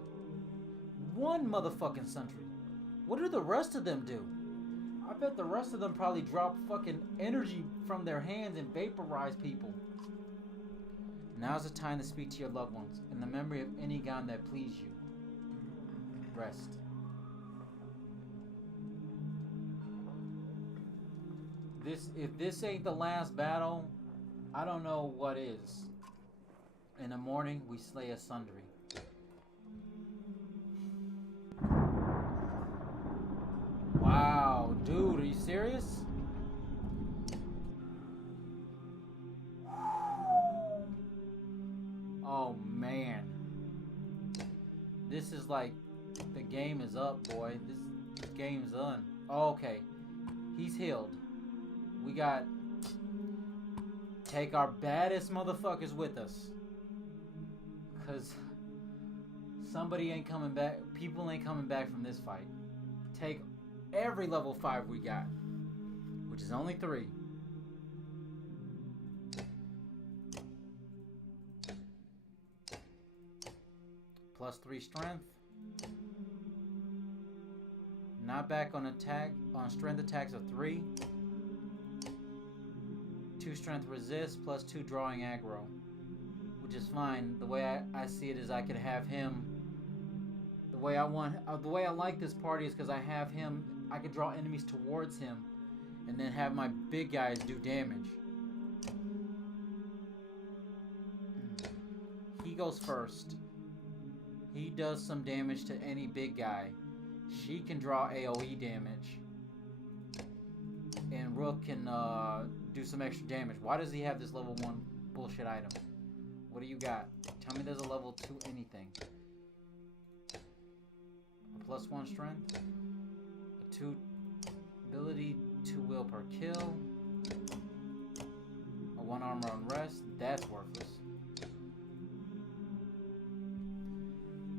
One motherfucking Sundry. What do the rest of them do? I bet the rest of them probably drop fucking energy from their hands and vaporize people. Now's the time to speak to your loved ones in the memory of any god that please you. Rest. If this ain't the last battle, I don't know what is. In the morning, we slay a Sundry. Wow, dude, are you serious? Oh, man. This is like, the game is up, boy. This game's done. Oh, okay. He's healed. We got... Take our baddest motherfuckers with us. Because somebody ain't coming back. People ain't coming back from this fight. Take every level 5 we got. Which is only 3. Plus 3 strength. Not back on attack on strength attacks of 3. 2 strength resist plus 2 drawing aggro. Which is fine. The way I see it is I could have him. The way I like this party is because I have him. I could draw enemies towards him, and then have my big guys do damage. He goes first. He does some damage to any big guy. She can draw AoE damage. And Rook can do some extra damage. Why does he have this level 1 bullshit item? What do you got? Tell me there's a level 2 anything. A +1 strength. A 2 ability, 2 will per kill. A 1 armor on rest. That's worthless.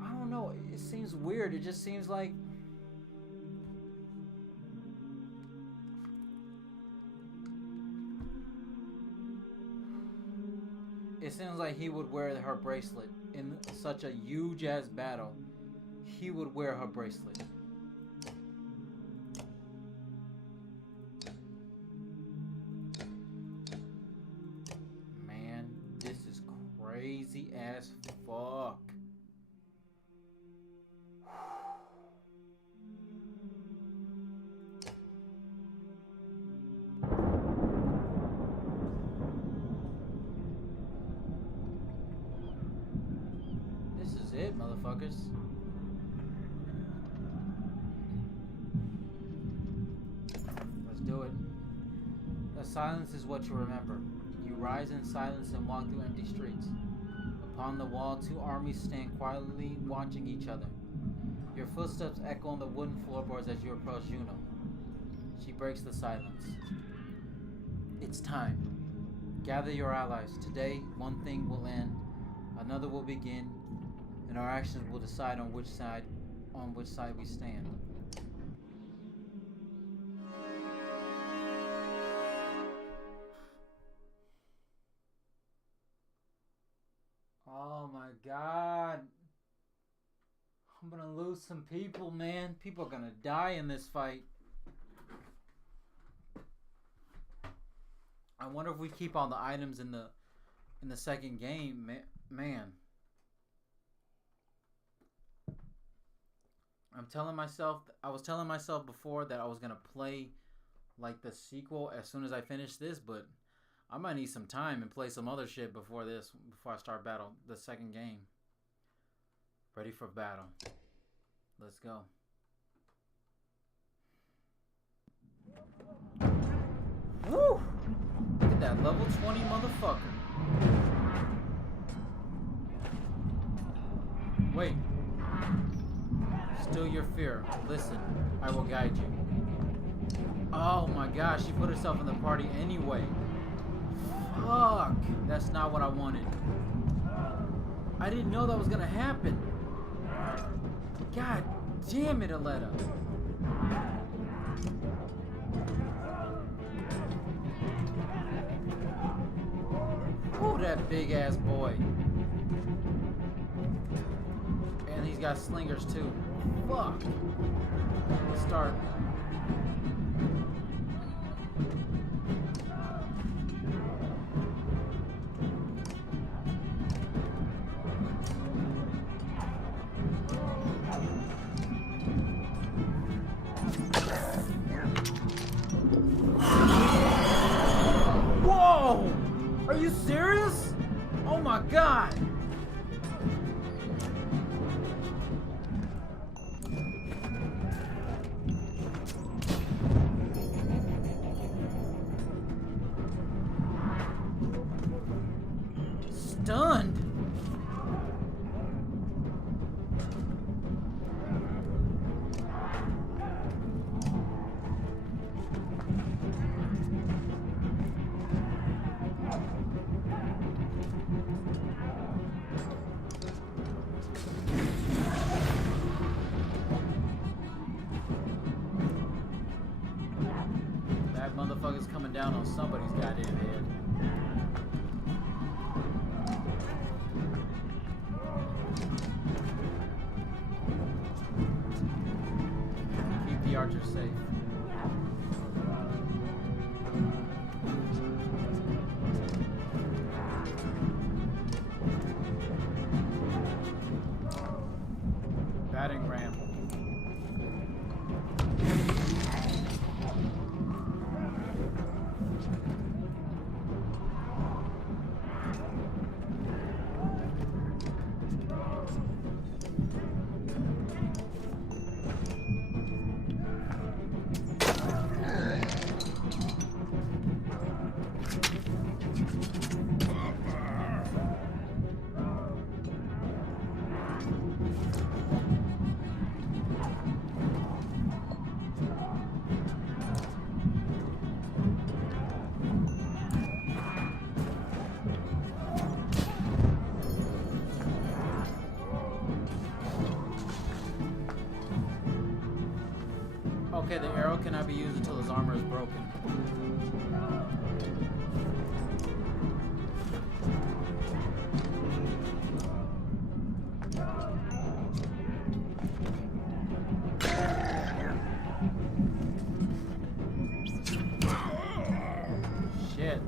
I don't know. It seems weird. It just seems like... It seems like he would wear her bracelet in such a huge ass battle. He would wear her bracelet. Man, this is crazy as fuck. It, motherfuckers. Let's do it. The silence is what you remember. You rise in silence and walk through empty streets. Upon the wall, 2 armies stand quietly watching each other. Your footsteps echo on the wooden floorboards as you approach Juno. She breaks the silence. It's time. Gather your allies. Today, one thing will end, another will begin, and our actions will decide on which side we stand. Oh my god. I'm gonna lose some people, man. People are gonna die in this fight. I wonder if we keep all the items in the second game, man. I was telling myself before that I was gonna play like the sequel as soon as I finish this, but I might need some time and play some other shit before I start the second game. Ready for battle. Let's go. Woo! Look at that level 20 motherfucker. Wait. Still your fear. Listen, I will guide you. Oh my gosh, she put herself in the party anyway. Fuck. That's not what I wanted. I didn't know that was gonna happen. God damn it, Aletta. Oh, that big ass boy. And he's got slingers too. Fuck. Let's start. Whoa! Are you serious? Oh my god! Stunned. That motherfucker's coming down on somebody's goddamn head. Keep the archer safe. Batting ram. Okay, the arrow cannot be used until his armor is broken. Shit.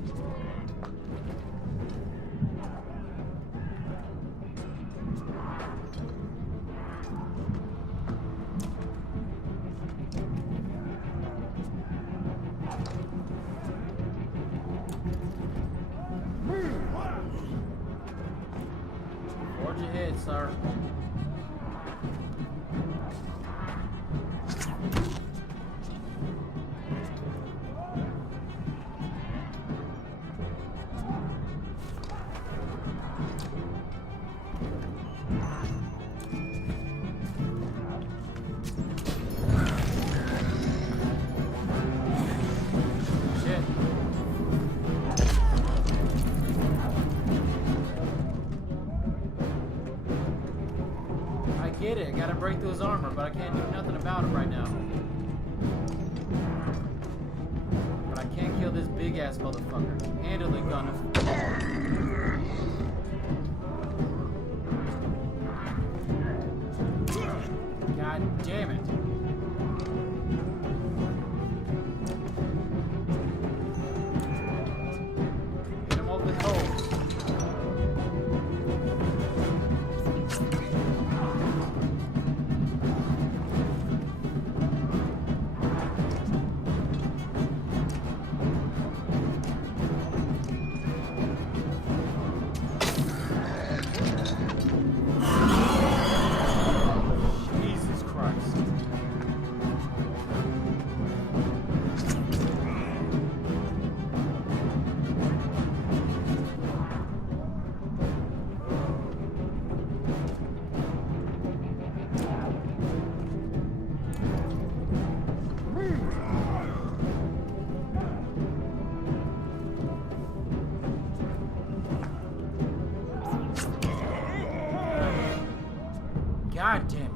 Forge ahead, sir. Shit. I get it. I gotta break through his armor, but I can't do nothing about it right now. But I can't kill this big ass motherfucker. Handily gonna. God damn it. Get him over the coals. Jesus Christ. God damn it.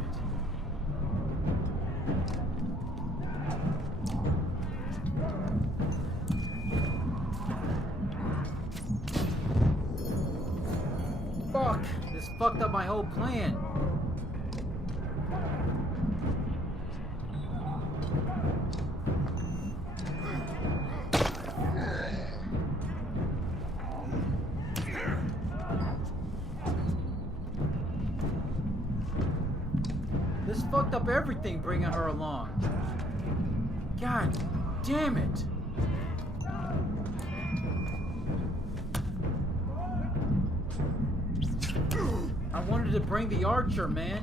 Fuck! This fucked up my whole plan. This fucked up everything bringing her along. God damn it. I wanted to bring the archer, man.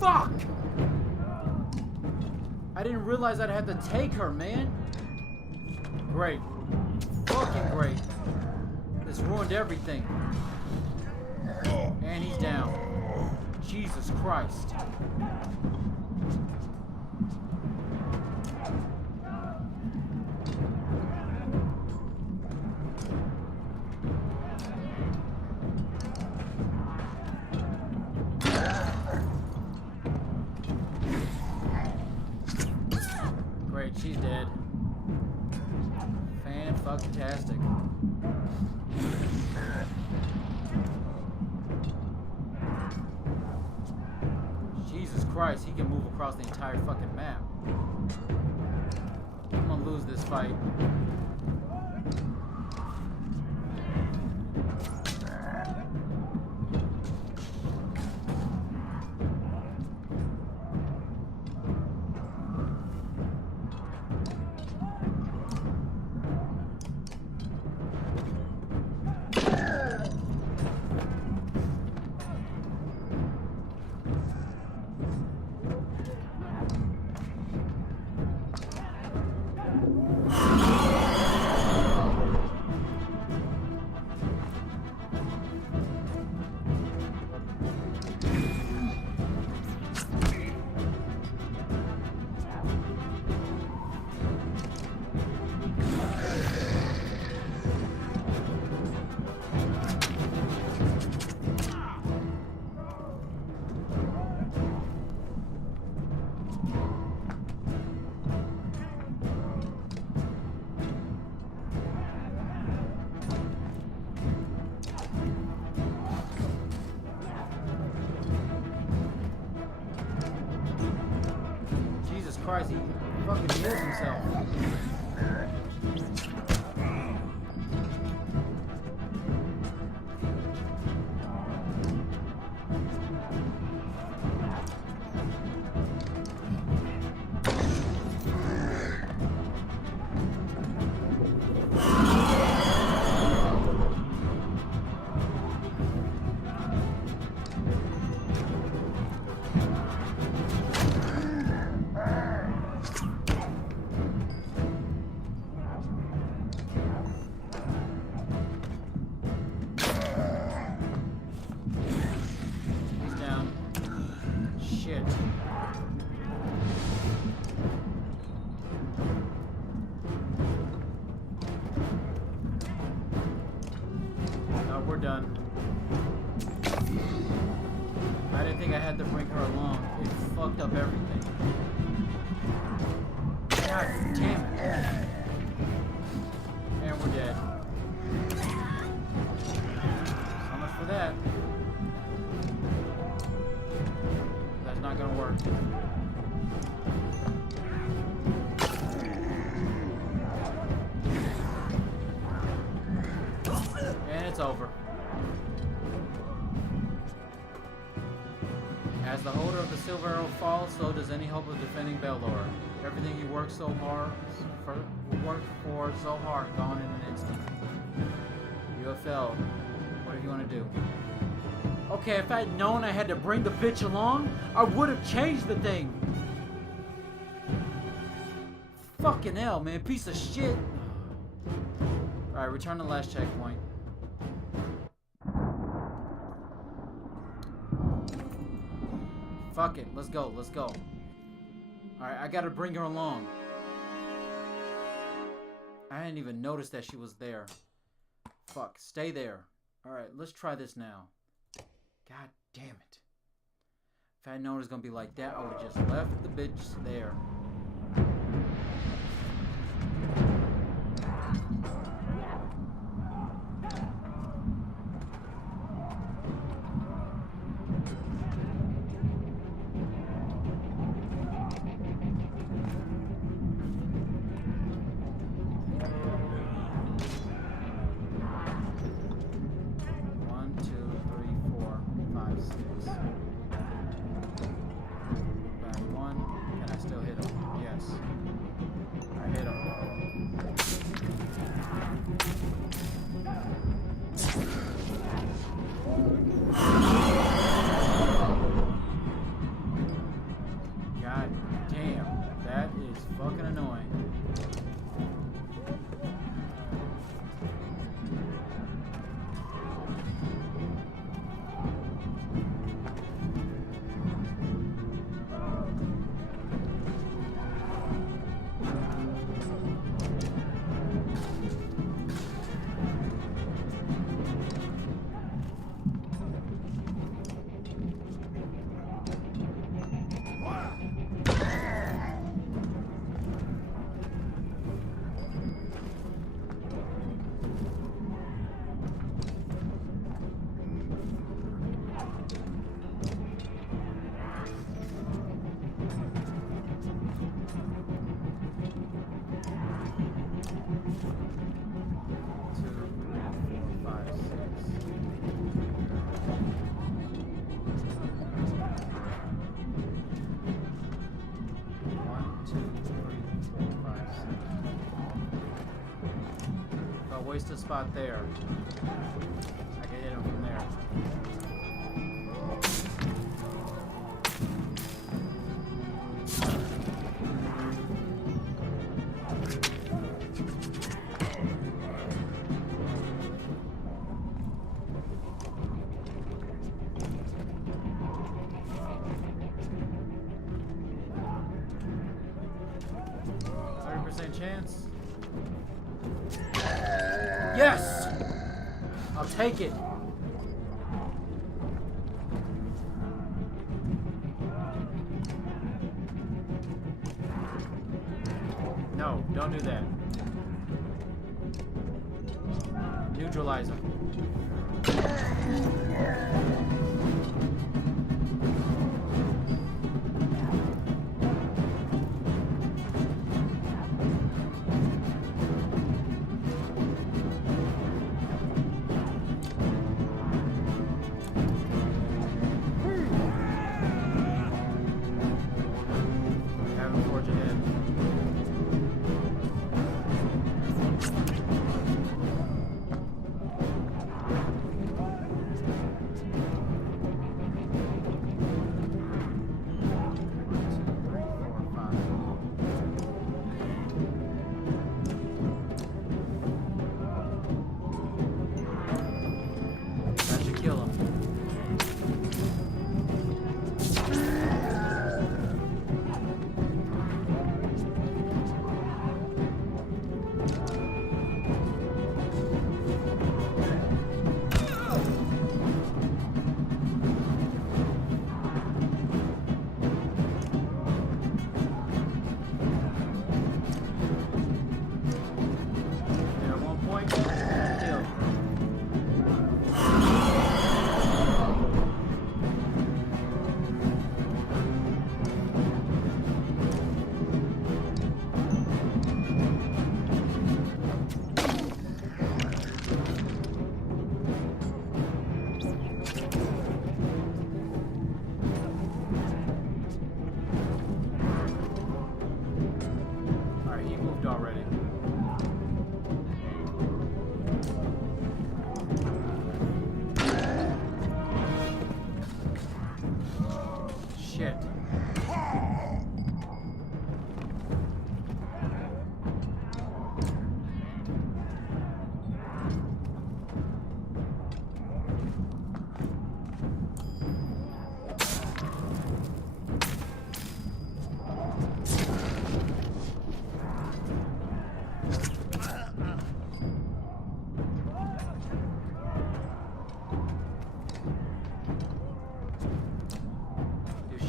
Fuck! I didn't realize I'd have to take her, man. Great. Fucking great. This ruined everything. And he's down. Jesus Christ. Great, she's dead. Fan-fucking-tastic. Jesus Christ, he can move across the entire fucking map. I'm gonna lose this fight. Christ, he fucking heals himself. We're done. I didn't think I had to bring her along. It fucked up everything. God damn it. And we're dead. So much for that. That's not gonna work. And it's over. As the holder of the Silver Arrow falls, so does any hope of defending Belor. Everything you worked so hard gone in an instant. You have failed. What are you gonna do? Okay, if I'd known I had to bring the bitch along, I would have changed the thing. Fucking hell, man, piece of shit. Alright, return to the last checkpoint. Fuck it, let's go, let's go. Alright, I gotta bring her along. I hadn't even noticed that she was there. Fuck, stay there. Alright, let's try this now. God damn it. If I had known it was gonna be like that, I would've just left the bitch there. 2, 3, 4, 5, 6. I'll waste a spot there. I can hit him from there. 30% chance. Yes! I'll take it. No, don't do that. Neutralize him.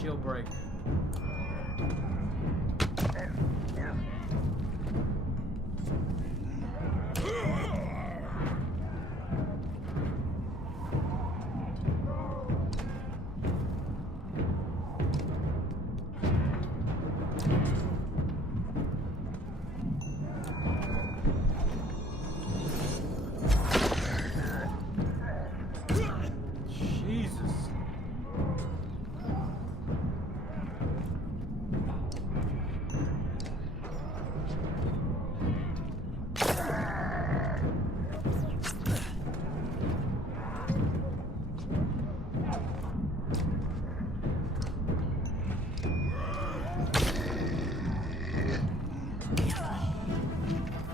skill break. Jesus.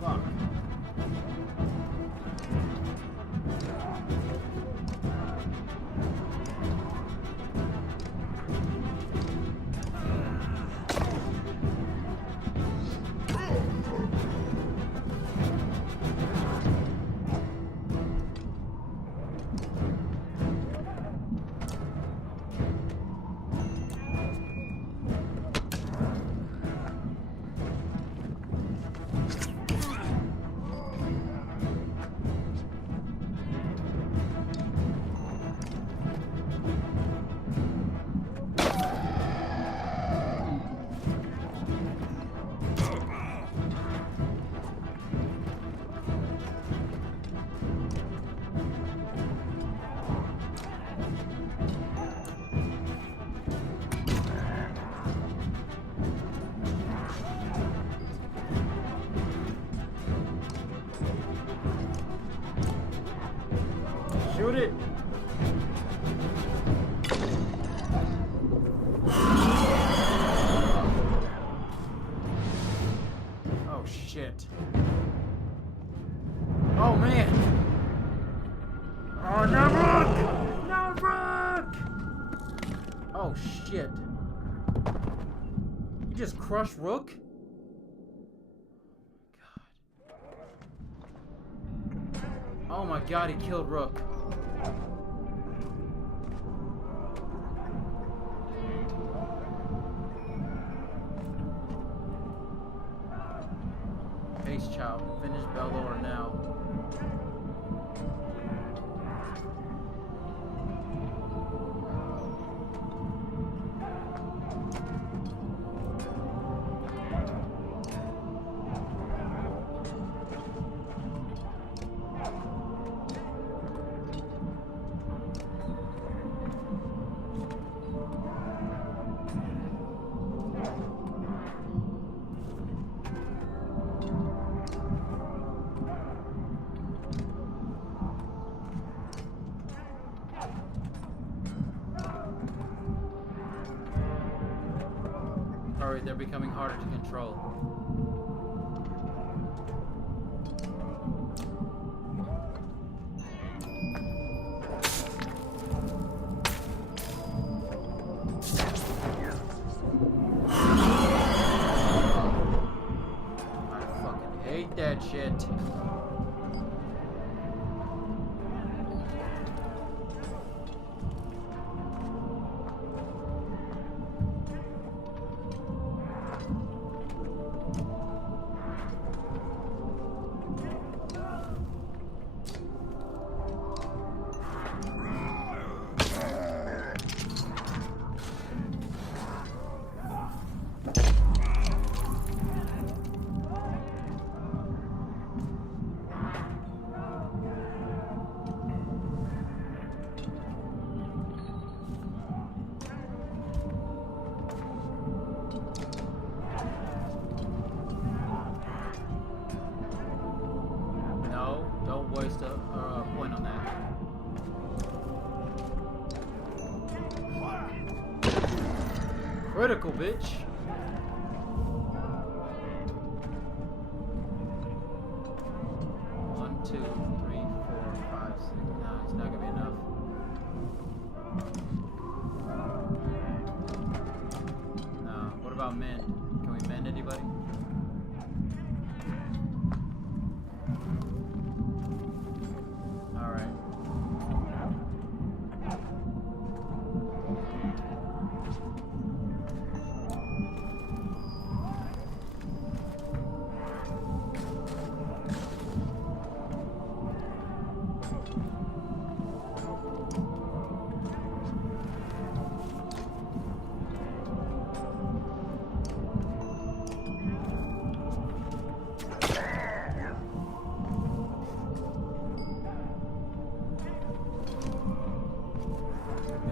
Fuck. Shoot it! Oh shit. Oh man! Oh no, Rook! No, Rook! Oh shit. You just crushed Rook? Oh my god, he killed Rook. Ace Chow, finish Belor now. Hurry, they're becoming harder to control. I fucking hate that shit. Don't waste a point on that. Critical, bitch. One, two, three, 4, 5, 6. No, it's not gonna be enough. No. What about mend? Can we mend anybody?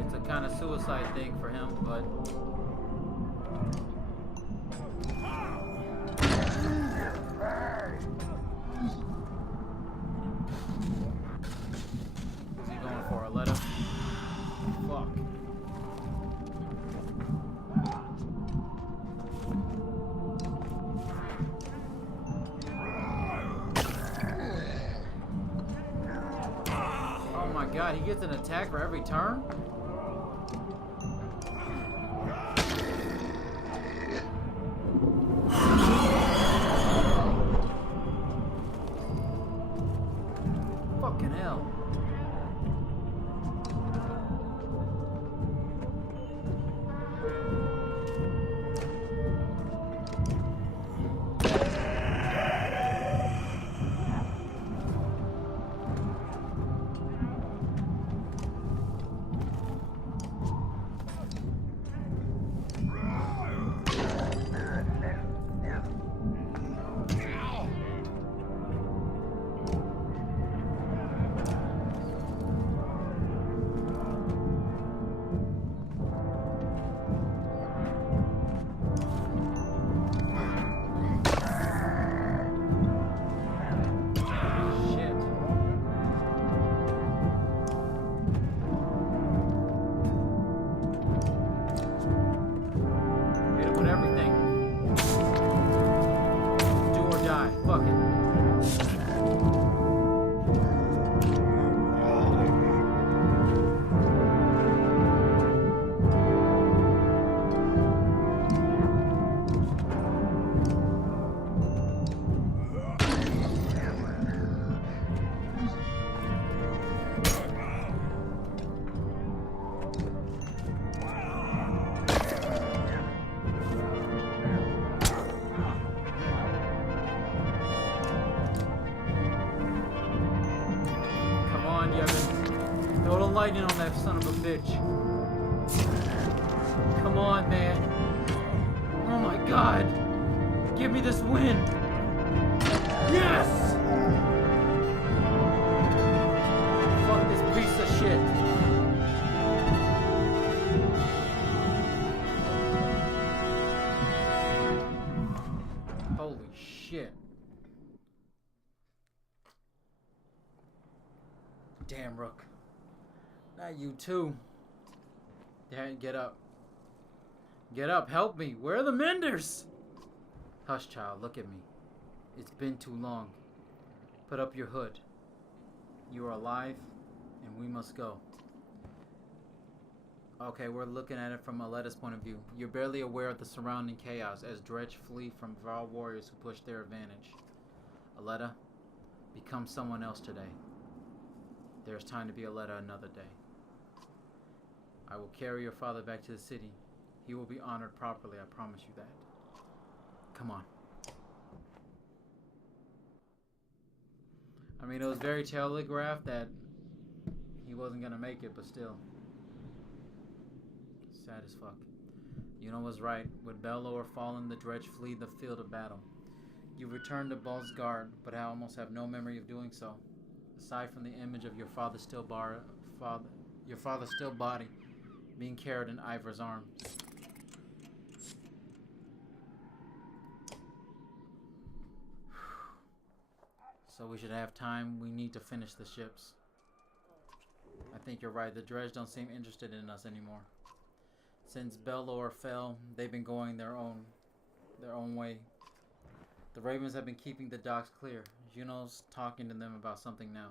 It's a kind of suicide thing for him, but... Who's he going for? Aletta? Fuck. Oh my god, he gets an attack for every turn? Fucking hell. Lightning on that son of a bitch. Come on, man. Oh my god. Give me this win. Yes! Fuck this piece of shit. Holy shit. Damn, Rook. Not you too. Dad, get up. Get up, help me. Where are the menders? Hush, child, look at me. It's been too long. Put up your hood. You are alive, and we must go. Okay, we're looking at it from Aletta's point of view. You're barely aware of the surrounding chaos as Dredge flee from Varl warriors who push their advantage. Aletta, become someone else today. There's time to be Aletta another day. I will carry your father back to the city. He will be honored properly, I promise you that. Come on. I mean, it was very telegraphed that he wasn't gonna make it, but still. Sad as fuck. You know what's right. With Belor fallen, the Dredge flee the field of battle. You return to Bolsgard, but I almost have no memory of doing so. Aside from the image of your father's still body being carried in Ivor's arms. So we should have time. We need to finish the ships. I think you're right. The Dredge don't seem interested in us anymore. Since Belor fell, they've been going their own way. The Ravens have been keeping the docks clear. Juno's talking to them about something now.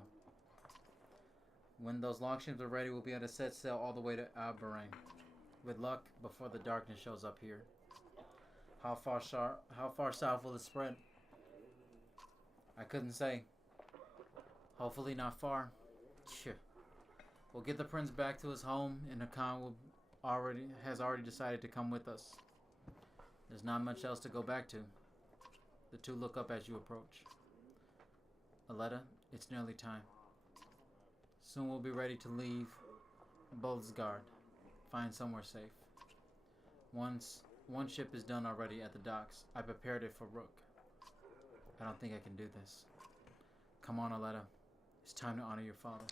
When those longships are ready, we'll be able to set sail all the way to Arberrang. With luck, before the darkness shows up here. How far south will it spread? I couldn't say. Hopefully not far. Sure. We'll get the prince back to his home, and Hakan has already decided to come with us. There's not much else to go back to. The two look up as you approach. Aletta, it's nearly time. Soon we'll be ready to leave Bolsgard. Find somewhere safe. One ship is done already at the docks. I prepared it for Rook. I don't think I can do this. Come on, Aletta. It's time to honor your father.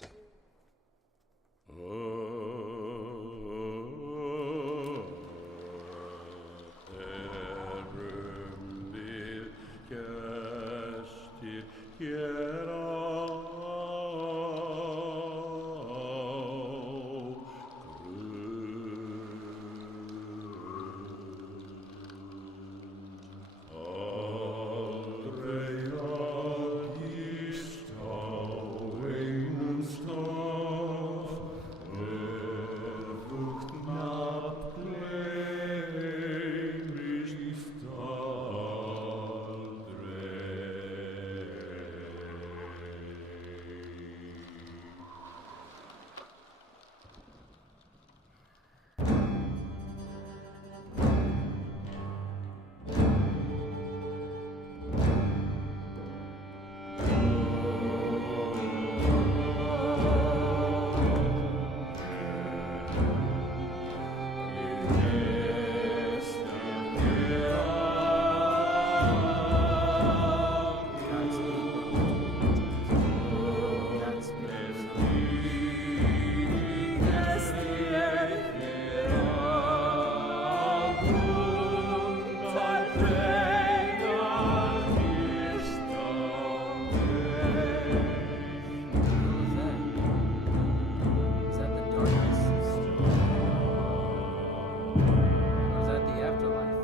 Or is that the afterlife?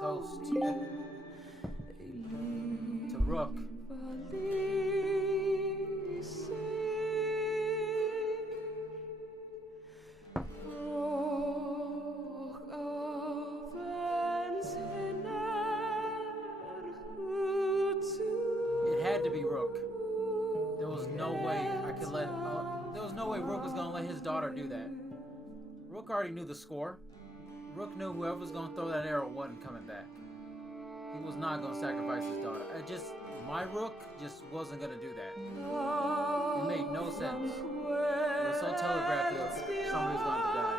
Toast to Rook. It had to be Rook. There was no way I could let. There was no way Rook was gonna let his daughter do that. Rook already knew the score. Rook knew whoever was gonna throw that arrow wasn't coming back. He was not gonna sacrifice his daughter. My Rook just wasn't gonna do that. It made no sense. It was so telegraphed that somebody was going to die.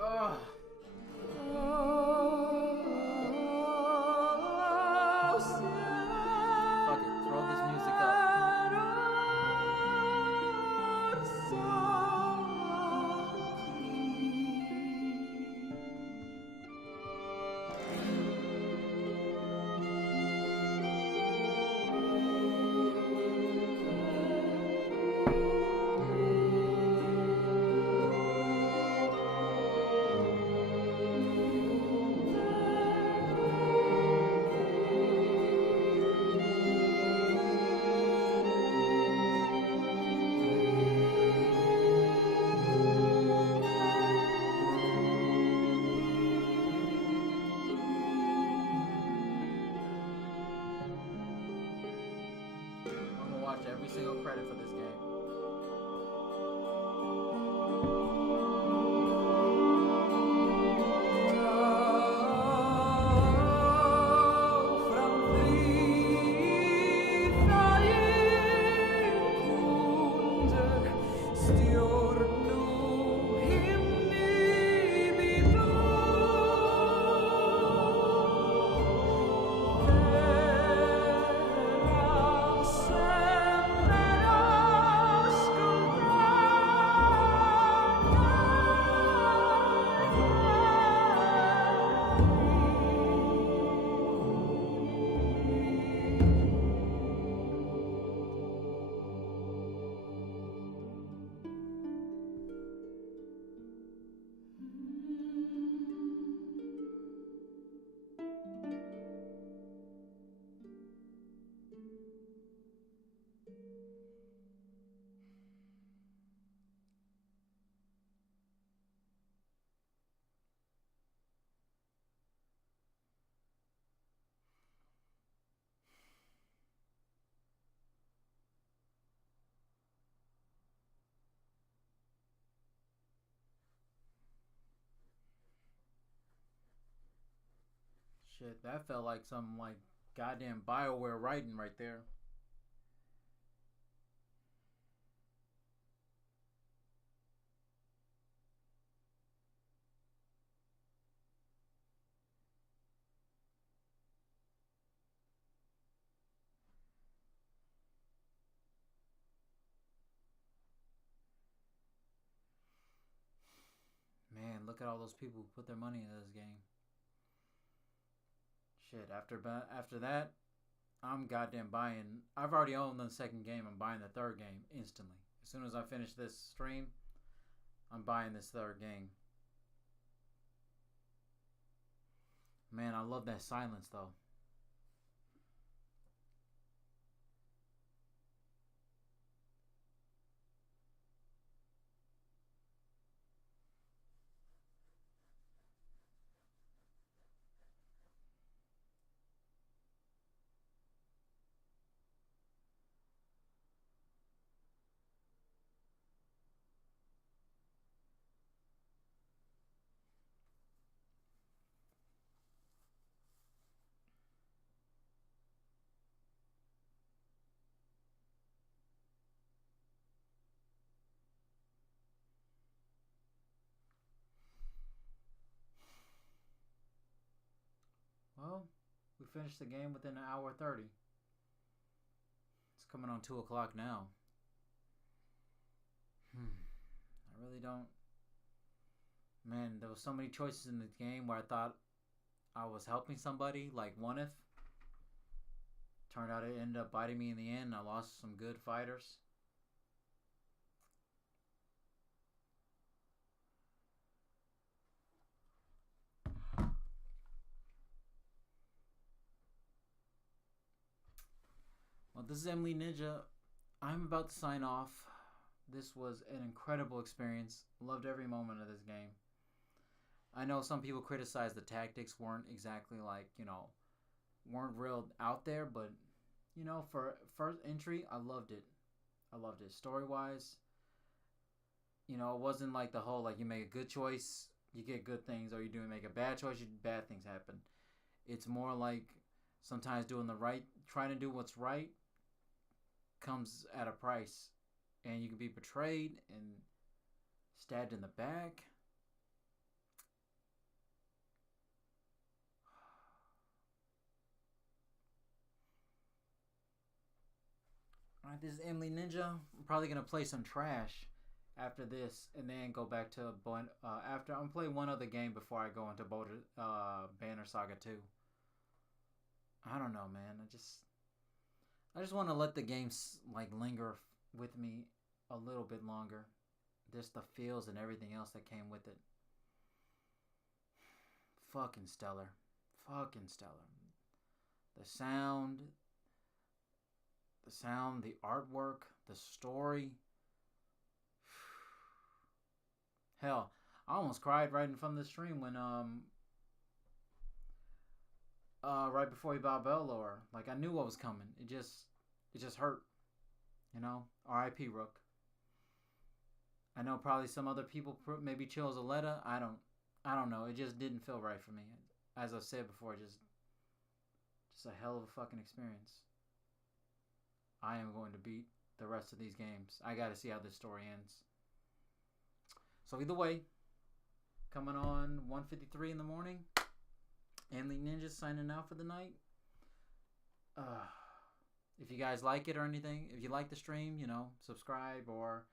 Ugh. Fuck it, throw this music up. I'm gonna watch every single credit for this game. Shit, that felt like some like goddamn BioWare writing right there. Man, look at all those people who put their money into this game. Shit, after that, I'm goddamn buying. I've already owned the second game. I'm buying the third game instantly. As soon as I finish this stream, I'm buying this third game. Man, I love that silence though. Well, we finished the game within an hour 30. It's coming on 2 o'clock now. I really don't. Man, there was so many choices in the game where I thought I was helping somebody, like One If. Turned out it ended up biting me in the end. I lost some good fighters. Well, this is Emily Ninja. I'm about to sign off. This was an incredible experience. Loved every moment of this game. I know some people criticize the tactics weren't exactly like, weren't real out there, but, for first entry, I loved it. I loved it. Story wise, it wasn't like the whole, like, you make a good choice, you get good things, or make a bad choice, bad things happen. It's more like sometimes trying to do what's right comes at a price. And you can be betrayed and stabbed in the back. Alright, this is Emily Ninja. I'm probably going to play some trash after this and then go back to after I'm play one other game before I go into Banner Saga 2. I don't know, man. I just want to let the games like linger with me a little bit longer. Just the feels and everything else that came with it. Fucking stellar. Fucking stellar. The sound, the artwork, the story. Hell, I almost cried right in front of the stream when right before he bought Belor. Like I knew what was coming. It just hurt. R.I.P. Rook. I know probably some other people maybe chose Aletta. I don't know. It just didn't feel right for me. As I've said before, just a hell of a fucking experience. I am going to beat the rest of these games. I got to see how this story ends. So either way, coming on 1:53 in the morning. Emily Ninja signing out for the night. If you guys like it or anything, if you like the stream, subscribe, or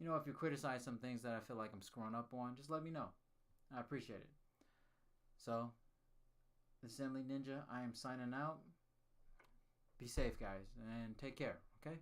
if you criticize some things that I feel like I'm screwing up on, just let me know. I appreciate it. So, this is Emily Ninja. I am signing out. Be safe, guys, and take care, okay?